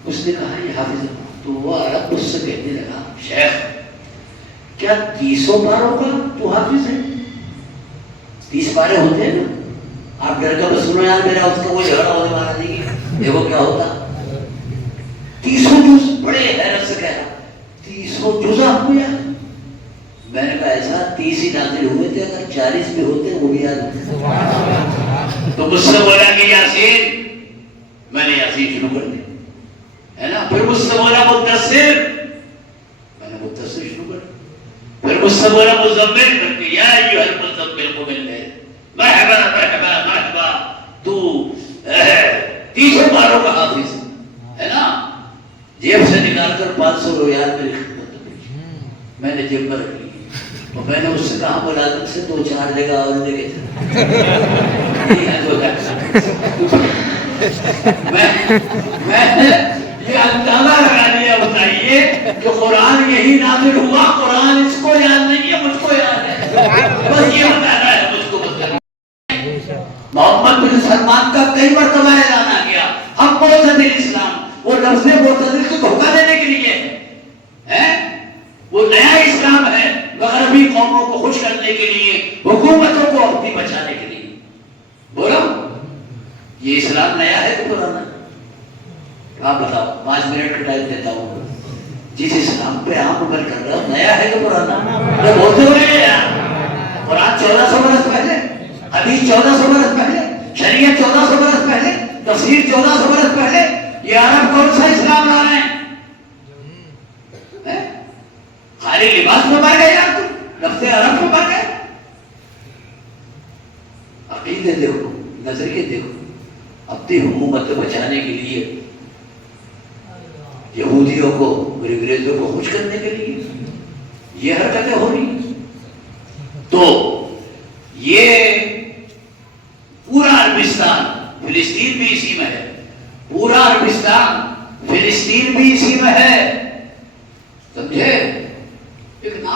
اس نے کہا یہ حافظ، تو وہ عرب اس سے کہنے لگا شیخ کیا 30 پاروں کا تو حافظ ہے؟ 30 پارے ہوتے ہیں نا، آپ ڈر کر سنو یار، میرا اس کا وہ جھگڑا ہونے والا نہیں، دیکھو کیا ہوتا۔ 30 جز، بڑے حیرت سے کہہ رہا 30 جز آپ کو یاد؟ میں نے کہا ایسا 30 ہی نازل ہوئے تھے، اگر 40 بھی ہوتے وہ بھی یاد ہوتے۔ تو مجھ سے بولا کہ یاسین، میں نے یاسین شروع کر دی، ہے نا۔ پھر مجھ سے بولا مدثر، میں نے مدثر شروع کر دی۔ پھر مجھ سے بولا مزمل، میں نے یا ایھا المزمل قم اللیل، مرحبا مرحبا مرحبا، تو 30 پاروں کا حافظ ہے نا۔ جیب سے نکال کر 500 ریال میری خدمت میں، میں نے جیب میں رکھ لی، اور میں نے اس سے کہا ملازم سے 2-4 جگہ اور لے کے میں یہ اندازہ لگا لیا، بتائیے کہ قرآن یہی نازل ہوا، قرآن اس کو یاد نہیں ہے، مجھ کو یاد ہے، بس یہ بتانا ہے مجھ کو بتانا۔ محمد بن سلمان کا کئی مرتبہ اعلان آ گیا ہم معتدل اسلام، وہ لفظ معتدل کو دھوکہ دینے کے لیے ہے، وہ نیا اسلام ہے مغربی قوموں کو خوش کرنے کے لیے، حکومتوں کو اپنی بچانے کے لیے۔ بولو یہ اسلام نیا ہے کہ پرانا؟ آپ بتاؤ، 5 منٹ کا ٹائم دیتا ہوں، جس اسلام پہ آپ عمل کر رہے ہو نیا ہے کہ پرانا؟ بولتے ہوئے یار، قرآن 1400 برس پہلے، حدیث 1400 برس پہلے، شریعت 1400 برس پہلے، تفسیر 1400 برس پہلے، یہ عرب کون سا اسلام لا رہے ہیں؟ خالی لباس میں مر گئے یار، تم لفظ عرب میں مر گئے۔ عقیدے دیکھو، نظریے دیکھو، اپنی حکومت بچانے کے لیے، یہودیوں کو اور انگریزوں کو خوش کرنے کے لیے یہ حرکتیں ہو رہی ہیں۔ تو یہ پورا عربستان، فلسطین بھی اسی میں ہے، پورا عربستان فلسطین بھی اسی میں ہے، سمجھے؟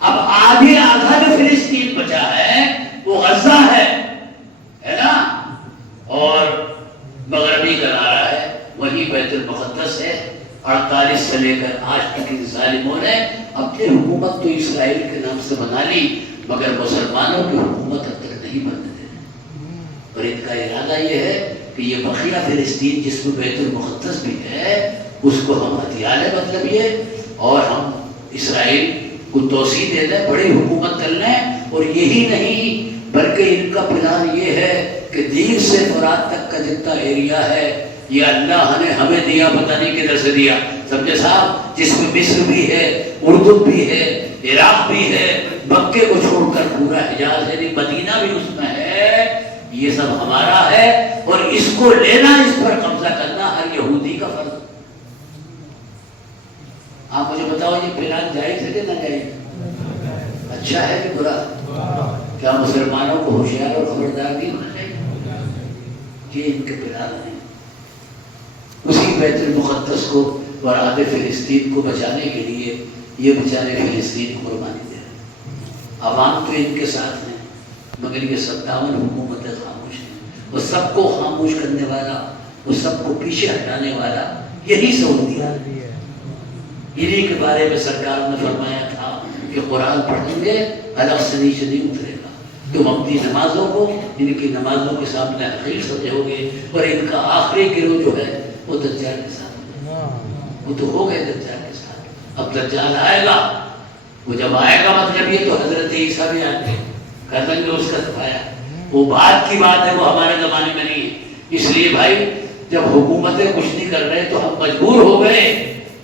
اب آدھی آدھا جو فلسطین بچا ہے وہ غزہ ہے نا، اور مغربی کنارہ ہے، وہی بیت المقدس ہے۔ 48 سے لے کر آج تک ان ظالموں نے اپنی حکومت تو اسرائیل کے نام سے بنا لی، مگر مسلمانوں کی حکومت اب تک نہیں بننے دے۔ اور ان کا ارادہ یہ ہے کہ یہ بقیہ فلسطین جس میں بیت المقدس بھی ہے اس کو ہم ہتھیار لیں، مطلب یہ، اور ہم اسرائیل کو توسیع دے دیں، بڑی حکومت کر لیں۔ اور یہی نہیں بلکہ ان کا پلان یہ ہے کہ دیر سے فرات تک کا جتنا ایریا ہے یہ اللہ نے ہمیں دیا، پتہ نہیں کدھر سے دیا، سمجھے صاحب، جس میں مصر بھی ہے، اردن بھی ہے، عراق بھی ہے، مکے کو چھوڑ کر پورا حجاز ہے، مدینہ بھی اس میں ہے، یہ سب ہمارا ہے۔ اور اس کو لینا، اس پر قبضہ کرنا ہر یہودی کا فرض۔ آپ مجھے بتاؤ یہ پلان جائز ہے کہ نہ جائز؟ اچھا ہے کہ برا؟ کیا مسلمانوں کو ہوشیار اور خبردار نہیں ہونا چاہیے کہ ان کے پلان ہیں؟ اسی بیت المقدس کو اور آدھے فلسطین کو بچانے کے لیے یہ بیچارے فلسطین کو قربانی دے رہے ہیں۔ عوام تو ان کے ساتھ ہیں، مگر یہ 57 حکومتیں خاموش ہیں۔ وہ سب کو خاموش کرنے والا، وہ سب کو پیچھے ہٹانے والا یہی سعودی عرب ہے۔ انہی کے بارے میں سرکار نے فرمایا تھا کہ قرآن پڑھیں گے الگ سے نیچے نہیں اترے گا، تم اپنی نمازوں کو ان کی نمازوں کے سامنے حقیر سمجھو گے، اور ان کا آخری گروہ جو ہے وہ دجال کے ساتھ، وہ تو ہو گئے دجال کے ساتھ۔ اب دجال آئے گا، وہ جب آئے گا مطلب یہ تو حضرت عیسیٰ بھی آتے ہیں، کر دیں گے اس کا صفایا، وہ بعد کی بات ہے، وہ ہمارے زمانے میں نہیں ہے۔ اس لیے بھائی جب حکومتیں کچھ نہیں کر رہے تو ہم مجبور ہو گئے،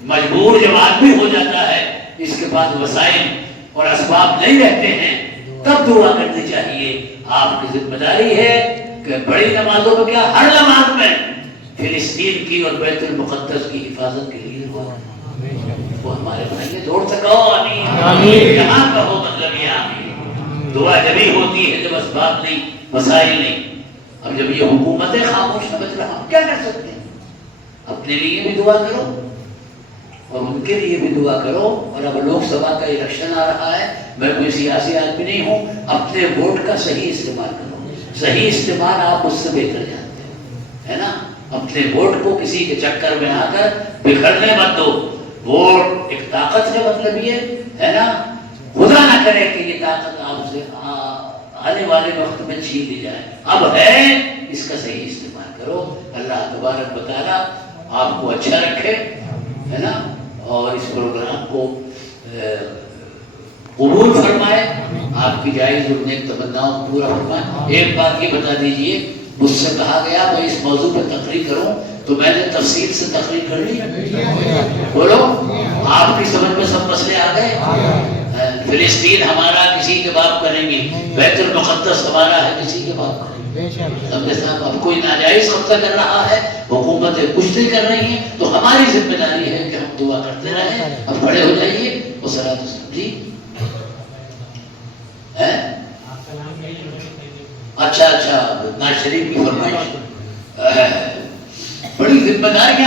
مجبور جب آدمی ہو جاتا ہے، اس کے پاس وسائل اور اسباب نہیں رہتے ہیں، تب دعا کرنی چاہیے۔ آپ کی ذمہ داری ہے کہ بڑی نمازوں میں کیا، ہر نماز میں فلسطین کی اور بیت المقدس کی حفاظت کے لیے دعا کریں۔ وہ ہمارے بھائی دوڑ سکو آمین، یہاں کہو مطلب یہ آمین۔ دعا جبھی ہوتی ہے جب اسباب نہیں، وسائل نہیں۔ اب جب یہ حکومتیں خاموش ہیں، مطلب ہم کیا کر سکتے ہیں؟ اپنے لیے بھی دعا کرو اور ان کے لیے بھی دعا کرو۔ اور اب لوک سبھا کا الیکشن آ رہا ہے، میں کوئی سیاسی آدمی نہیں ہوں، اپنے ووٹ کا صحیح استعمال کرو۔ صحیح استعمال آپ مجھ سے بہتر جانتے ہیں، ہے نا؟ اپنے ووٹ کو کسی کے چکر میں آ کر بکھرنے مت دو۔ ووٹ ایک طاقت ہے، مطلب یہ ہے نا، خدا نہ کرے کہ یہ طاقت آپ سے آنے والے وقت میں چھین لی جائے۔ اب ہے، اس کا صحیح استعمال کرو۔ اللہ تبارک و تعالیٰ آپ کو اچھا رکھے، ہے نا، اور اس پروگرام کو قبول فرمائے، آپ کی جائز اور نیک تمناؤں کو پورا فرمائے۔ ایک بات یہ بتا دیجئے، مجھ سے کہا گیا میں اس موضوع پہ تقریر کروں، تو میں نے تفصیل سے تقریر کر لی، بولو آپ کی سمجھ میں سب مسئلے آ گئے۔ فلسطین ہمارا کسی کے باپ کریں گے، بیت المقدس ہمارا ہے کسی کے باپ کریں گے، سمجھے صاحب؟ اب کوئی ناجائز قبضہ کر رہا ہے، حکومتیں کچھ نہیں کر رہی ہیں، تو ہماری ذمہ داری ہے کہ ہم دعا کرتے رہیں۔ اب کھڑے ہو جائیے اور صلاۃ وسلام جی اچھا ناز شریف کی فرمائش، بڑی ذمہ داریاں